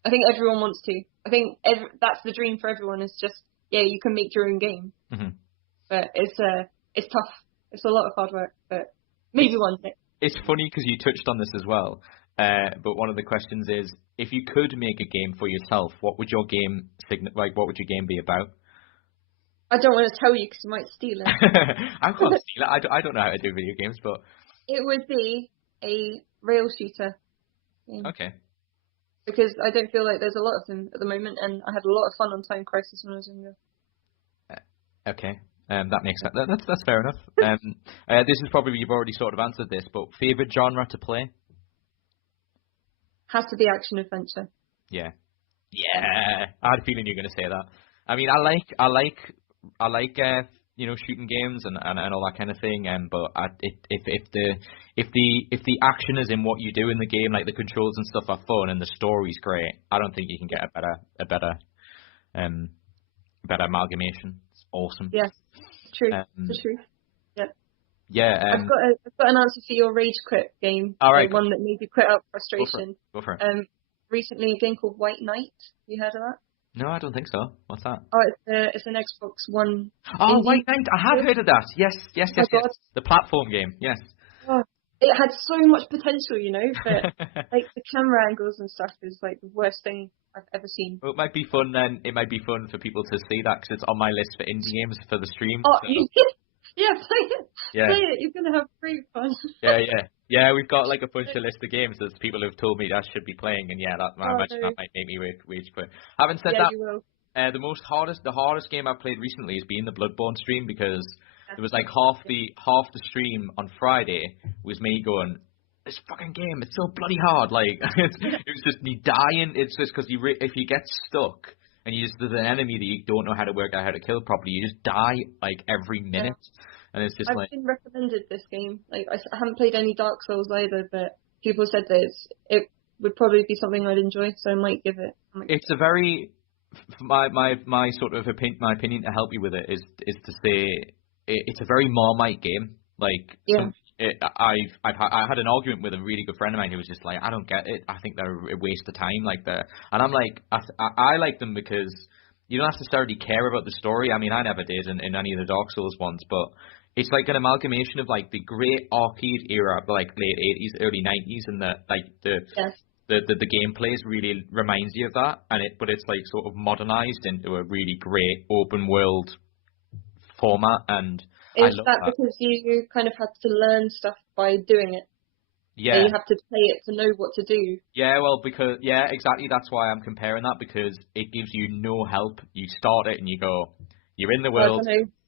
I think everyone wants to. I think that's the dream for everyone. Is just you can make your own game. Mm-hmm. But it's tough. It's a lot of hard work. But maybe one day. It's funny because you touched on this as well. But one of the questions is, if you could make a game for yourself, what would your game what would your game be about? I don't want to tell you because you might steal it. I can't steal it. I don't know how to do video games, but it would be a rail shooter game. Okay. Because I don't feel like there's a lot of them at the moment, and I had a lot of fun on Time Crisis when I was younger. Okay. That makes sense. That's fair enough. This is probably, you've already sort of answered this, but favourite genre to play? Has to be action adventure. Yeah. I had a feeling you were going to say that. I mean, I like shooting games and all that kind of thing. But if the action is in what you do in the game, like the controls and stuff are fun and the story's great, I don't think you can get a better amalgamation. It's awesome. Yes, true. The truth. Yeah. Yeah. I've got an answer for your rage quit game. All right. One that made you quit out of frustration. Go for it. Recently, a game called White Knight. You heard of that? No, I don't think so. What's that? Oh, it's an Xbox One. Oh, White Knight. I have heard of that. Yes. The platform game. Yes. Oh, it had so much potential, you know, but like the camera angles and stuff is like the worst thing I've ever seen. Well, it might be fun then. It might be fun for people to see that because it's on my list for indie games for the stream. Oh, So. yeah, play it. Yeah. Play it. You're gonna have great fun. Yeah. We've got like a bunch of list of games that people have told me I should be playing, and yeah, I imagine that might make me rage quit. Having said that, you will. The hardest game I've played recently has been the Bloodborne stream because there was like half the stream on Friday was me going, this fucking game, it's so bloody hard. Like it was just me dying. It's just because if you get stuck and there's an enemy that you don't know how to work out how to kill properly, you just die like every minute. And it's just I've been recommended this game. Like I haven't played any Dark Souls either, but people said that it would probably be something I'd enjoy, so I might give it. It's a very my sort of my opinion to help you with it is to say it's a very Marmite game. Like I had an argument with a really good friend of mine who was just like, I don't get it. I think they're a waste of time. And I'm like, I like them because you don't necessarily care about the story. I mean, I never did in any of the Dark Souls ones, but it's like an amalgamation of like the great arcade era, like late 80s, early 90s, and the gameplay really reminds you of that, but it's like sort of modernized into a really great open world format, and I love that. Because you kind of had to learn stuff by doing it? Yeah. So you have to play it to know what to do. Yeah, well, exactly. That's why I'm comparing that, because it gives you no help. You start it and you go, you're in the world,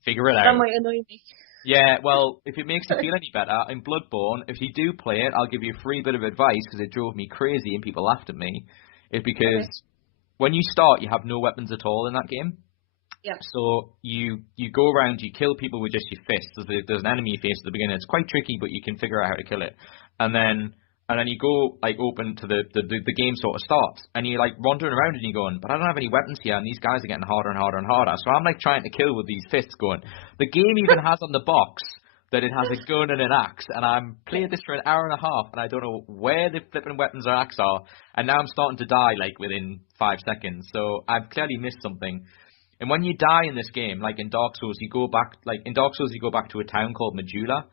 figure it out. That might annoy me. Yeah, well, if it makes you feel any better, in Bloodborne, if you do play it, I'll give you a free bit of advice, because it drove me crazy and people laughed at me. It's because when you start, you have no weapons at all in that game. Yeah. So you go around, you kill people with just your fists. There's an enemy you face at the beginning. It's quite tricky, but you can figure out how to kill it. And then you go like open to the game sort of starts, and you're like wandering around and you're going, but I don't have any weapons here, and these guys are getting harder and harder and harder. So I'm like trying to kill with these fists going. The game even has on the box that it has a gun and an axe, and I'm played this for an hour and a half, and I don't know where the flipping weapons or axe are, and now I'm starting to die like within 5 seconds. So I've clearly missed something. And when you die in this game, like in Dark Souls, you go back to a town called Majula.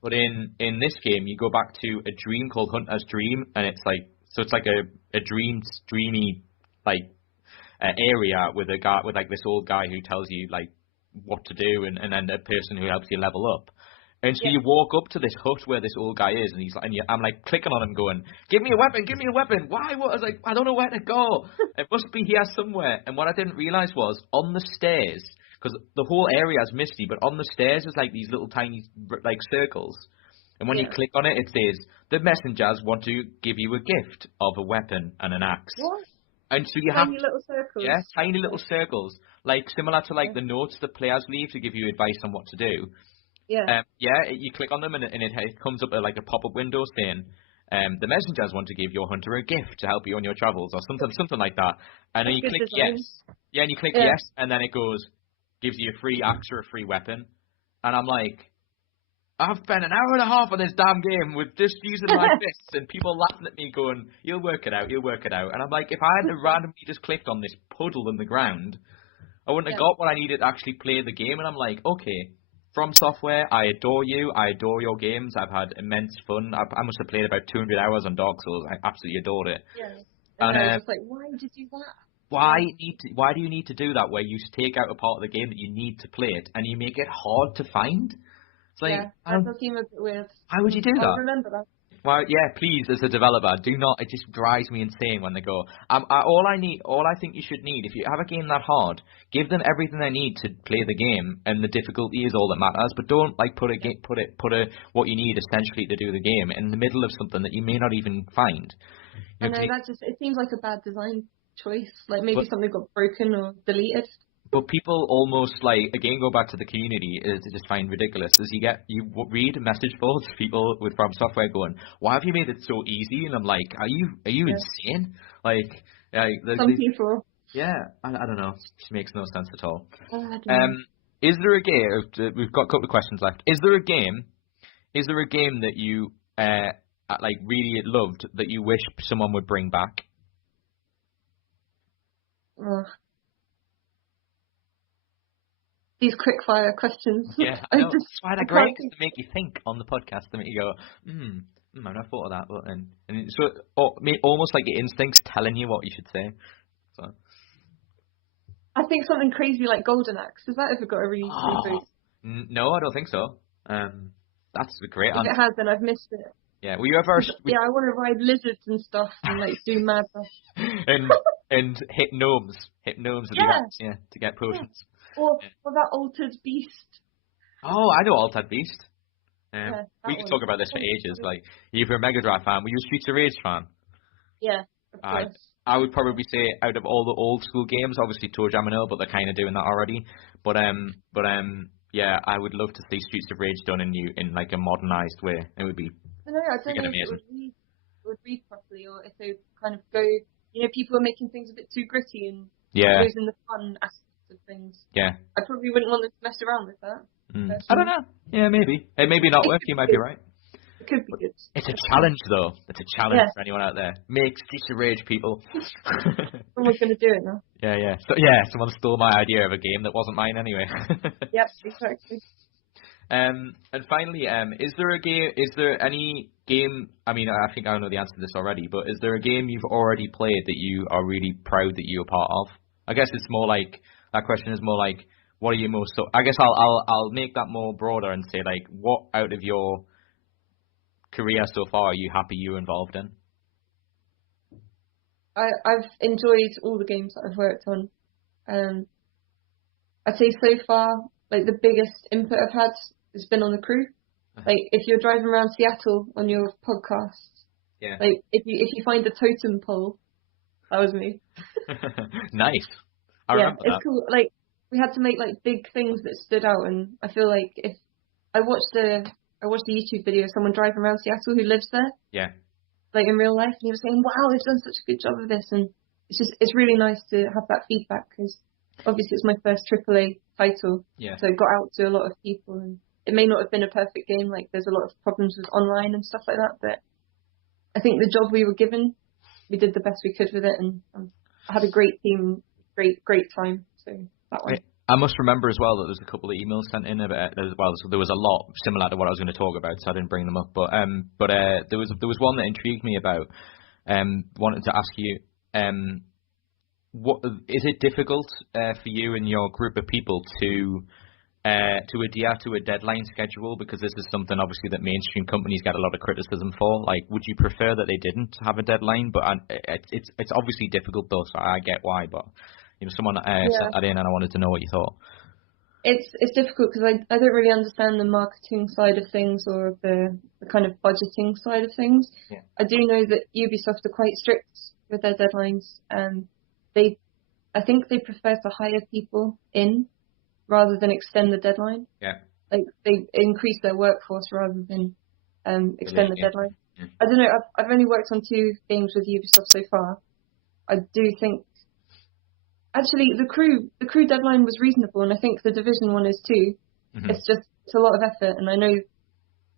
But in this game, you go back to a dream called Hunter's Dream, and it's like a dreamy like area with this old guy who tells you like what to do, and then a person who helps you level up. And so you walk up to this hut where this old guy is, and I'm like clicking on him, going, "Give me a weapon! Give me a weapon!" Why? What? I was like, I don't know where to go. It must be here somewhere. And what I didn't realize was on the stairs, because the whole area is misty, but on the stairs is like these little tiny like circles. And when you click on it, it says the messengers want to give you a gift of a weapon and an axe. What? And so you tiny little circles. Yeah, tiny little circles, like similar to like the notes the players leave to give you advice on what to do. Yeah. You click on them and it comes up like a pop-up window saying, the messengers want to give your hunter a gift to help you on your travels, or something like that. And then you click yes. Yeah, and you click yes, and then it gives you a free axe or a free weapon. And I'm like, I've spent an hour and a half on this damn game with just using my fists, and people laughing at me going, you'll work it out. And I'm like, if I had randomly just clicked on this puddle in the ground, I wouldn't have got what I needed to actually play the game. And I'm like, okay, From Software, I adore you. I adore your games. I've had immense fun. I must have played about 200 hours on Dark Souls. I absolutely adored it. Yeah. And I was just like, why did you do that? Why do you need to do that, where you take out a part of the game that you need to play it and you make it hard to find? It's like, that does seem a bit weird. Why would you do that? I'll remember that. Well, yeah, please, as a developer, do not. It just drives me insane when they go. All I think you should need, if you have a game that hard, give them everything they need to play the game, and the difficulty is all that matters. But don't like put what you need essentially to do the game in the middle of something that you may not even find. I know it seems like a bad design choice. Like maybe something got broken or deleted. But people almost go back to the community is to just find ridiculous. As you read message boards, people with From Software going, "Why have you made it so easy?" And I'm like, "Are you insane?" Some people. Yeah, I don't know. It just makes no sense at all. Is there a game? We've got a couple of questions left. Is there a game that you really loved that you wish someone would bring back? these quickfire questions. Yeah, I know. That's why they're great, to make you think on the podcast, to make you go, I've never thought of that. But and so almost like your instincts telling you what you should say. So. I think something crazy like Golden Axe. Has that ever got a reboot? No, I don't think so. That's a great answer. If it has, then I've missed it. Yeah, were you ever? Yeah, I want to ride lizards and stuff and like do mad stuff. and hit gnomes at the end, to get potions. Yeah. Or that Altered Beast. Oh, I know Altered Beast. We could talk about this for ages. Like, you're a Mega Drive fan. Were you a Streets of Rage fan? Yeah, of course. I would probably say out of all the old school games, obviously Toe Jam and Earl, but they're kind of doing that already. But yeah, I would love to see Streets of Rage done in like a modernized way. It would be. I don't know if it would read properly, or if they kind of go. People are making things a bit too gritty and losing the fun aspects of things. Yeah. I probably wouldn't want them to mess around with that. I don't know. Yeah, maybe. It may be not work. You might be right. It could be good. It's a challenge, though. It's a challenge for anyone out there. Make Streets of Rage, people. Someone's going to do it now. Yeah. So, someone stole my idea of a game that wasn't mine anyway. Yep, exactly. And finally, is there any game, I mean, I think I know the answer to this already, but is there a game you've already played that you are really proud that you're part of? I guess it's more like, that question is more like, what are you most, I guess I'll make that more broader and say, like, what out of your career so far are you happy you're involved in? I've enjoyed all the games that I've worked on. I'd say so far, like, the biggest input I've had has been on the crew. Like, if you're driving around Seattle on your podcast, like, if you find a totem pole, that was me. Nice. I remember that. It's cool. Like, we had to make like big things that stood out, and I feel like if I watched a YouTube video of someone driving around Seattle who lives there. Yeah. Like in real life, and he was saying, "Wow, they've done such a good job of this," and it's really nice to have that feedback, because obviously it's my first AAA title, so it got out to a lot of people, and it may not have been a perfect game. Like, there's a lot of problems with online and stuff like that, but I think the job we were given, we did the best we could with it, and I had a great team, great time. So that one. I must remember as well that there's a couple of emails sent in about as well. So there was a lot similar to what I was going to talk about, so I didn't bring them up. But there was one that intrigued me about. Wanted to ask you, what is it difficult for you and your group of people to adhere to a deadline schedule? Because this is something obviously that mainstream companies get a lot of criticism for. Like, would you prefer that they didn't have a deadline? But it's obviously difficult though, so I get why. But someone sent that in, and I wanted to know what you thought. It's difficult because I don't really understand the marketing side of things, or the kind of budgeting side of things. Yeah. I do know that Ubisoft are quite strict with their deadlines, and I think they prefer to hire people in rather than extend the deadline. Yeah. Like, they increase their workforce rather than extend the deadline. Yeah. I don't know. I've only worked on 2 games with Ubisoft so far. I do think. Actually, the crew deadline was reasonable, and I think the Division one is too. Mm-hmm. It's a lot of effort, and I know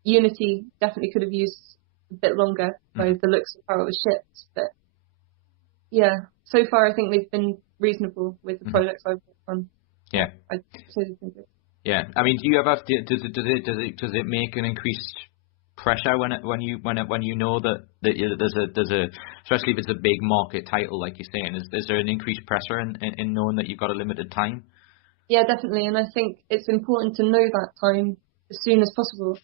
Unity definitely could have used a bit longer by the looks of how it was shipped. But yeah, so far I think they've been reasonable with the projects I've worked on. Yeah. I totally think it. Yeah, I mean, do you ever does it make an increased pressure when you know that there's a especially if it's a big market title like you're saying, is there an increased pressure in knowing that you've got a limited time? Yeah, definitely, and I think it's important to know that time as soon as possible,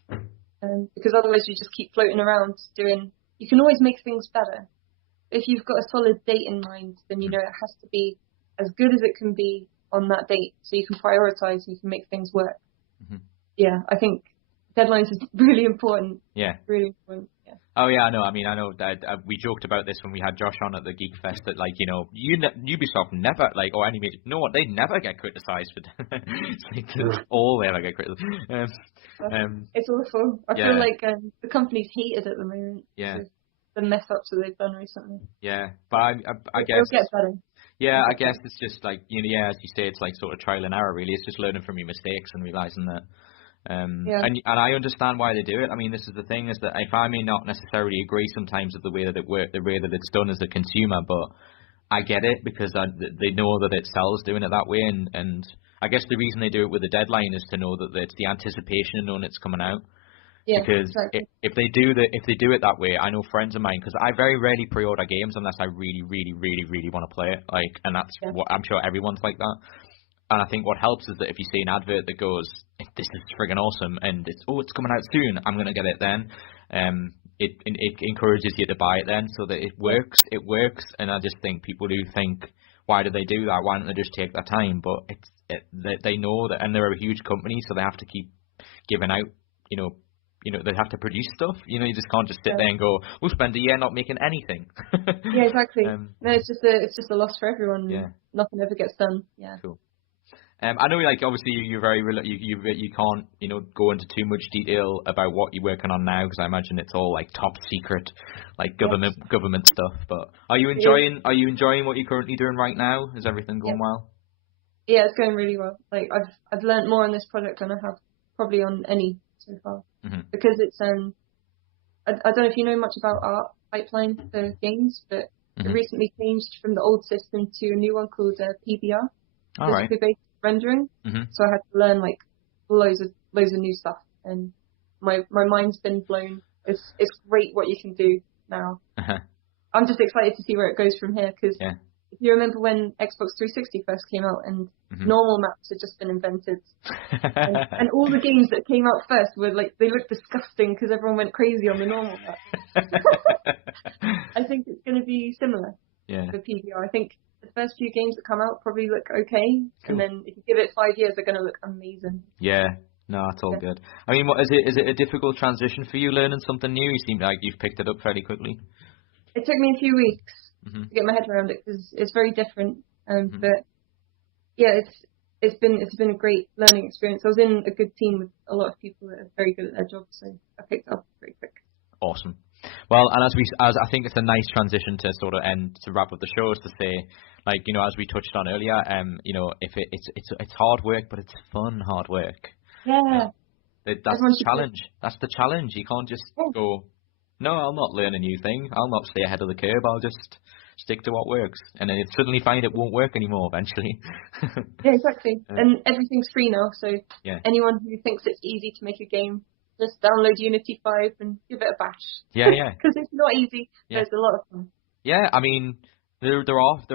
because otherwise you just keep floating around doing. You can always make things better. If you've got a solid date in mind, then you know it has to be as good as it can be on that date, so you can prioritize and you can make things work. Mm-hmm. Yeah, I think deadlines is really important. Yeah. Really important. Yeah. Oh yeah, I know. I mean, I know that we joked about this when we had Josh on at the Geek Fest, that like, Ubisoft never or any major, they never get criticised for. It's like all they ever get criticised. It's awful. I feel like the company's hated at the moment. Yeah. The mess ups that they've done recently. Yeah, but I guess it'll get better. Yeah, I guess it's just like as you say, it's like sort of trial and error. Really, it's just learning from your mistakes and realizing that. And I understand why they do it. I mean, this is the thing, is that if I may not necessarily agree sometimes with the way that it's done as a consumer, but I get it because they know that it sells doing it that way, and I guess the reason they do it with a deadline is to know that it's the anticipation of knowing it's coming out. Yeah, because exactly. if they do it that way, I know friends of mine, because I very rarely pre-order games unless I really, really, really, really want to play it. Like, and that's what I'm sure everyone's like that. And I think what helps is that if you see an advert that goes, "This is friggin' awesome," and it's coming out soon, I'm gonna get it then. It encourages you to buy it then, so that it works. It works, and I just think people who think, why do they do that? Why don't they just take their time? But they know that, and they're a huge company, so they have to keep giving out. They have to produce stuff. You just can't just sit there and go, "We'll spend a year not making anything." Yeah, exactly. No, it's just a loss for everyone. Yeah. Nothing ever gets done. Yeah. Cool. I know, like, obviously you're very you can't go into too much detail about what you're working on now, because I imagine it's all like top secret, like government stuff. But are you enjoying what you're currently doing right now? Is everything going well? Yeah, it's going really well. Like I've learned more on this project than I have probably on any so far, because it's I don't know if you know much about our pipeline for games, but it recently changed from the old system to a new one called PBR, physically based rendering. So I had to learn like loads of new stuff, and my mind's been blown. It's great what you can do now. I'm just excited to see where it goes from here, because if you remember when Xbox 360 first came out and normal maps had just been invented, and all the games that came out first were like, they looked disgusting because everyone went crazy on the normal map. I think it's going to be similar for PBR. I think the first few games that come out probably look okay, and then if you give it 5 years, they're going to look amazing. Yeah. No, that's all good. I mean, what is it? Is it a difficult transition for you learning something new? You seem like you've picked it up fairly quickly. It took me a few weeks to get my head around it, because it's very different. But yeah, it's been a great learning experience. I was in a good team with a lot of people that are very good at their job, so I picked it up very quick. Awesome. Well, and as I think it's a nice transition to sort of end, to wrap up the show, is to say, like, as we touched on earlier, if it's hard work, but it's fun hard work. Yeah. That's the challenge. That's the challenge. You can't just go, "No, I'll not learn a new thing. I'll not stay ahead of the curve. I'll just stick to what works." And then suddenly find it won't work anymore eventually. Yeah, exactly. And everything's free now, so anyone who thinks it's easy to make a game, just download Unity 5 and give it a bash. Yeah. Because it's not easy, but it's a lot of fun. Yeah, I mean, there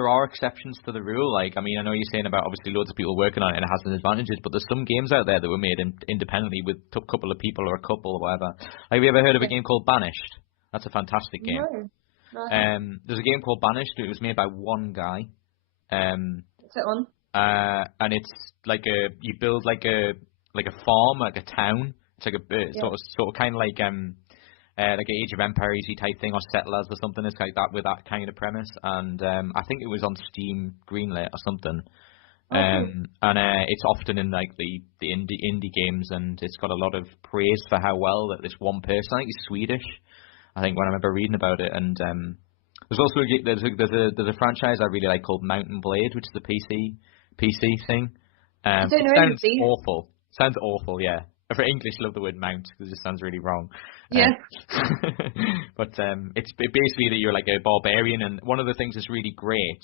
are exceptions to the rule. Like, I mean, I know you're saying about obviously loads of people working on it and it has its advantages, but there's some games out there that were made independently with a couple of people or a couple or whatever. Like, have you ever heard of a game called Banished? That's a fantastic game. No. There's a game called Banished. It was made by one guy. What's it on? And it's like you build like a farm, like a town. It's like a sort of kind of like an Age of Empires-y type thing, or Settlers or something. It's like that, with that kind of premise. And I think it was on Steam Greenlit or something. And it's often in like the indie games, and it's got a lot of praise for how well that this one person, I think he's Swedish, I think, when I remember reading about it. And there's also there's a franchise I really like called Mountain Blade, which is a PC thing. I don't know sounds awful. Sounds awful, yeah. For English, love the word mount, because it just sounds really wrong. Yeah. But it's basically that you're like a barbarian, and one of the things that's really great,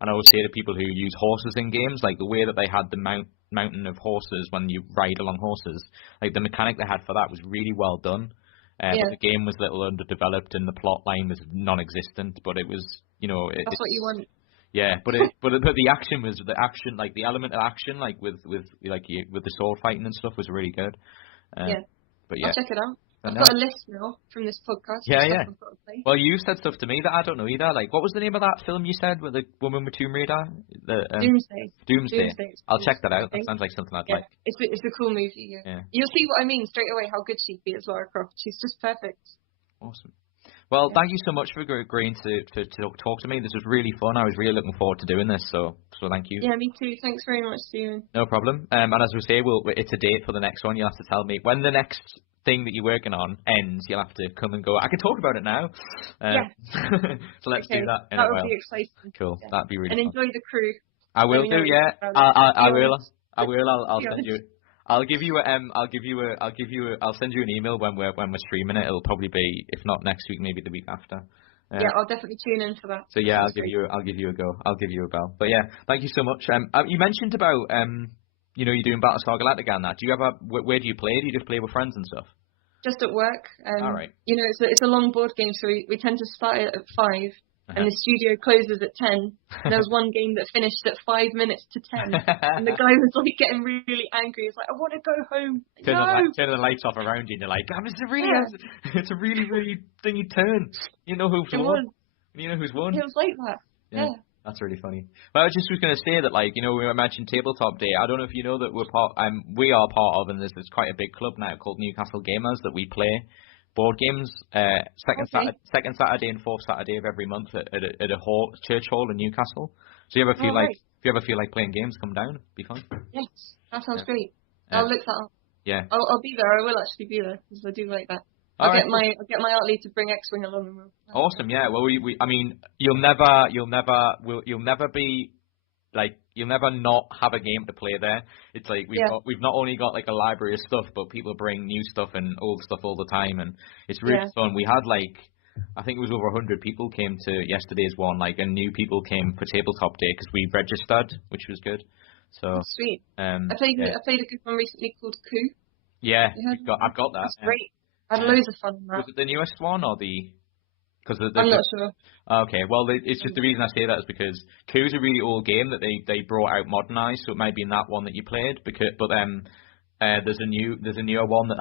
and I always say to people who use horses in games, like the way that they had the mountain of horses when you ride along horses, like the mechanic they had for that was really well done. But the game was a little underdeveloped and the plot line was non-existent, but it was, that's what you want. Yeah, but the action was like the element of action, like with the sword fighting and stuff, was really good. But I'll check it out. I've got a list now from this podcast. Yeah. Well, you said stuff to me that I don't know either. Like, what was the name of that film you said with the woman with Tomb Raider? Doomsday. I'll check that out. That sounds like something I'd like. It's a cool movie. Yeah. You'll see what I mean straight away. How good she'd be as Lara Croft. She's just perfect. Awesome. Well, thank you so much for agreeing to talk to me. This was really fun. I was really looking forward to doing this, so thank you. Yeah, me too. Thanks very much, Stephen. No problem. And as we say, it's a date for the next one. You'll have to tell me when the next thing that you're working on ends. You'll have to come and go. I can talk about it now. So let's do that. That would be exciting. Cool. Yeah. That'd be really fun. And enjoy the crew. I will do. Yeah. I will. I'll send you. I'll send you an email when we're streaming it. It'll probably be, if not next week, maybe the week after. I'll definitely tune in for that. So yeah, I'll give you a go. I'll give you a bell. But yeah, thank you so much. You mentioned about you know, you're doing Battlestar Galactica and that. Do you ever? Where do you play? Do you just play with friends and stuff? Just at work. All right. You know, it's a long board game, so we tend to start it at 5, and the studio closes at 10. And there was one game that finished at 5 minutes to 10, and the guy was like getting really angry. He's like, "I want to go home." Turn the lights off around you, and you're like, it's a really thingy turn. You know who's won. You know who's won. It was like that. Yeah. That's really funny. But I was going to say that, like, you know, we mentioned Tabletop Day. I don't know if you know that we are part of, and there's quite a big club now called Newcastle Gamers that we play board games second Saturday and fourth Saturday of every month at a church hall in Newcastle. So if you ever feel like playing games, come down. It'd be fun. Yes, that sounds great. I'll look that up. Yeah. I'll be there. I will actually be there because I do like that. I'll get my Artley to bring X-Wing along. And awesome, yeah. Well, I mean, you'll never be like, you'll never not have a game to play there. It's like we've not only got like a library of stuff, but people bring new stuff and old stuff all the time, and it's really fun. We had like, I think it was over 100 people came to yesterday's one, like, and new people came for Tabletop Day because we registered, which was good. So that's sweet. I played a good one recently called Coup. Yeah, I've got that. That's great. I had loads of fun on that. Was it the newest one or the? I'm not sure. Okay, well, it's just the reason I say that is because Coup is a really old game that they brought out modernized, so it might be in that one that you played. There's a newer one that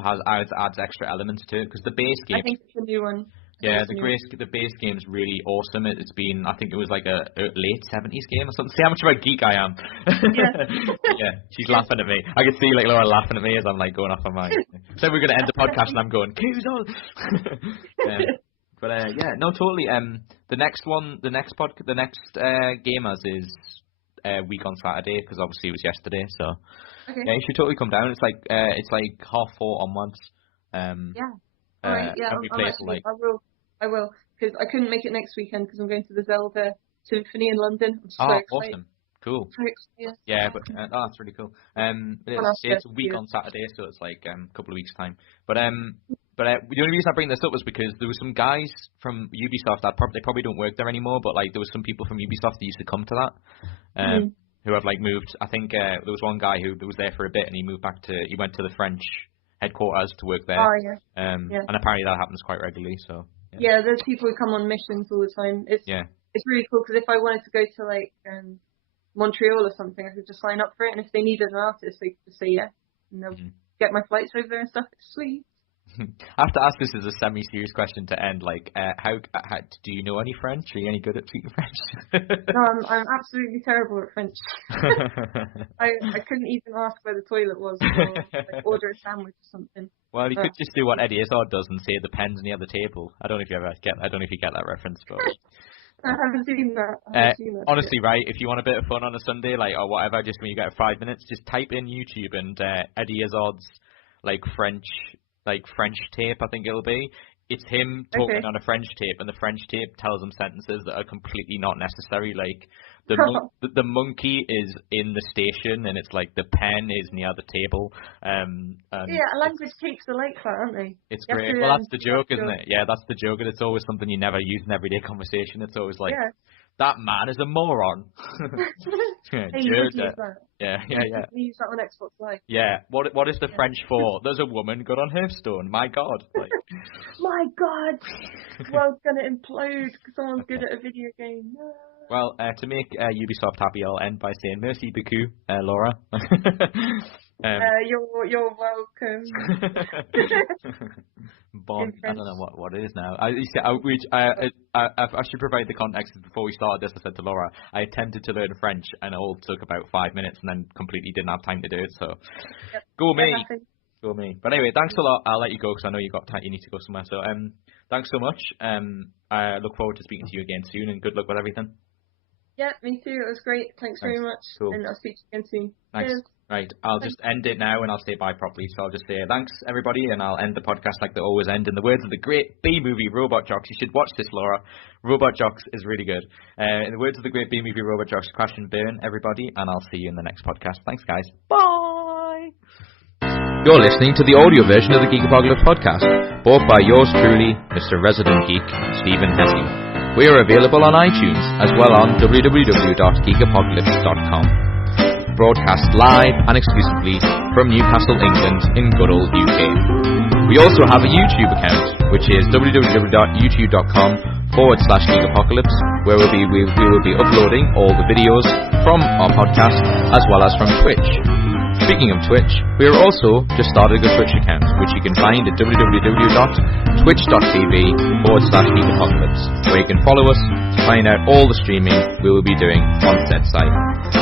adds extra elements to it because the base game. I think it's a new one. Yeah, the base game is really awesome. It's been, I think it was like a late 70s game or something. See how much of a geek I am. Yeah, she's laughing at me. I can see like Laura laughing at me as I'm like going off on my. So we're gonna end the podcast and I'm going, Q's on. No, totally. The next Gamers is week on Saturday because obviously it was yesterday. So yeah, you should totally come down. It's like 4:30 onwards. All right. Yeah, I will because I couldn't make it next weekend because I'm going to the Zelda Symphony in London. I'm so excited. Awesome. Cool. So excited. Yeah, but that's really cool. It's a week on Saturday, so it's like a couple of weeks time. But the only reason I bring this up was because there were some guys from Ubisoft that they probably don't work there anymore, but like there was some people from Ubisoft that used to come to that, who have like moved. I think there was one guy who was there for a bit and he went to the French headquarters to work there. Oh, yeah. And apparently that happens quite regularly. So yeah, there's people who come on missions all the time. It's really cool because if I wanted to go to like Montreal or something, I could just sign up for it, and if they needed an artist, they could just say yeah, and they'll get my flights over there and stuff. It's sweet. I have to ask this as a semi-serious question to end. Like, how do you know any French? Are you any good at speaking French? No, I'm absolutely terrible at French. I couldn't even ask where the toilet was or like, order a sandwich or something. Well, you could just do what Eddie Izzard does and say the pen's near the table. I don't know if you get that reference, but. I haven't seen that. Honestly, right, if you want a bit of fun on a Sunday, like, or whatever, just when you get 5 minutes, just type in YouTube and Eddie Izzard's like French tape, I think it'll be. It's him talking on a French tape, and the French tape tells him sentences that are completely not necessary. Like the monkey is in the station, and it's like the pen is near the table. Language tapes are like that, aren't they? It's great. Well, that's the joke, isn't it? Yeah, that's the joke, and it's always something you never use in everyday conversation. It's always like. Yeah. That man is a moron. Yeah. We use that on Xbox Live. Yeah. What is the French for? There's a woman good on Hearthstone. My God. Like. My God. World's gonna implode because someone's good at a video game. No. Well, to make Ubisoft happy, I'll end by saying merci beaucoup, Laura. You're welcome. Bon, I don't know what it is now. I should provide the context. Before we started this, I said to Laura, I attempted to learn French and it all took about 5 minutes and then completely didn't have time to do it. So, Go me. But anyway, thanks a lot. I'll let you go because I know you need to go somewhere. So, thanks so much. I look forward to speaking to you again soon and good luck with everything. Yeah, me too. It was great. Thanks very much. Cool. And I'll speak to you again soon. Thanks. Cheers. Right, I'll just end it now and I'll say bye properly. So I'll just say thanks, everybody, and I'll end the podcast like they always end. In the words of the great B-movie Robot Jocks, you should watch this, Laura. Robot Jocks is really good. In the words of the great B-movie Robot Jocks, crash and burn, everybody, and I'll see you in the next podcast. Thanks, guys. Bye! You're listening to the audio version of the Geek Apocalypse podcast, brought by yours truly, Mr. Resident Geek, Stephen Hesse. We are available on iTunes, as well on www.geekapocalypse.com. broadcast live and exclusively from Newcastle, England in good old UK. We also have a YouTube account, which is www.youtube.com/geekapocalypse, where we will be uploading all the videos from our podcast as well as from Twitch. Speaking of Twitch, we are also just starting a Twitch account, which you can find at www.twitch.tv/geekapocalypse, where you can follow us to find out all the streaming we will be doing on said site.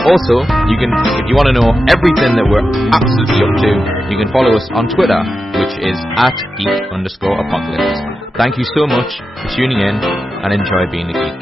Also, if you want to know everything that we're absolutely up to, you can follow us on Twitter, which is @geek_apocalypse. Thank you so much for tuning in, and enjoy being a geek.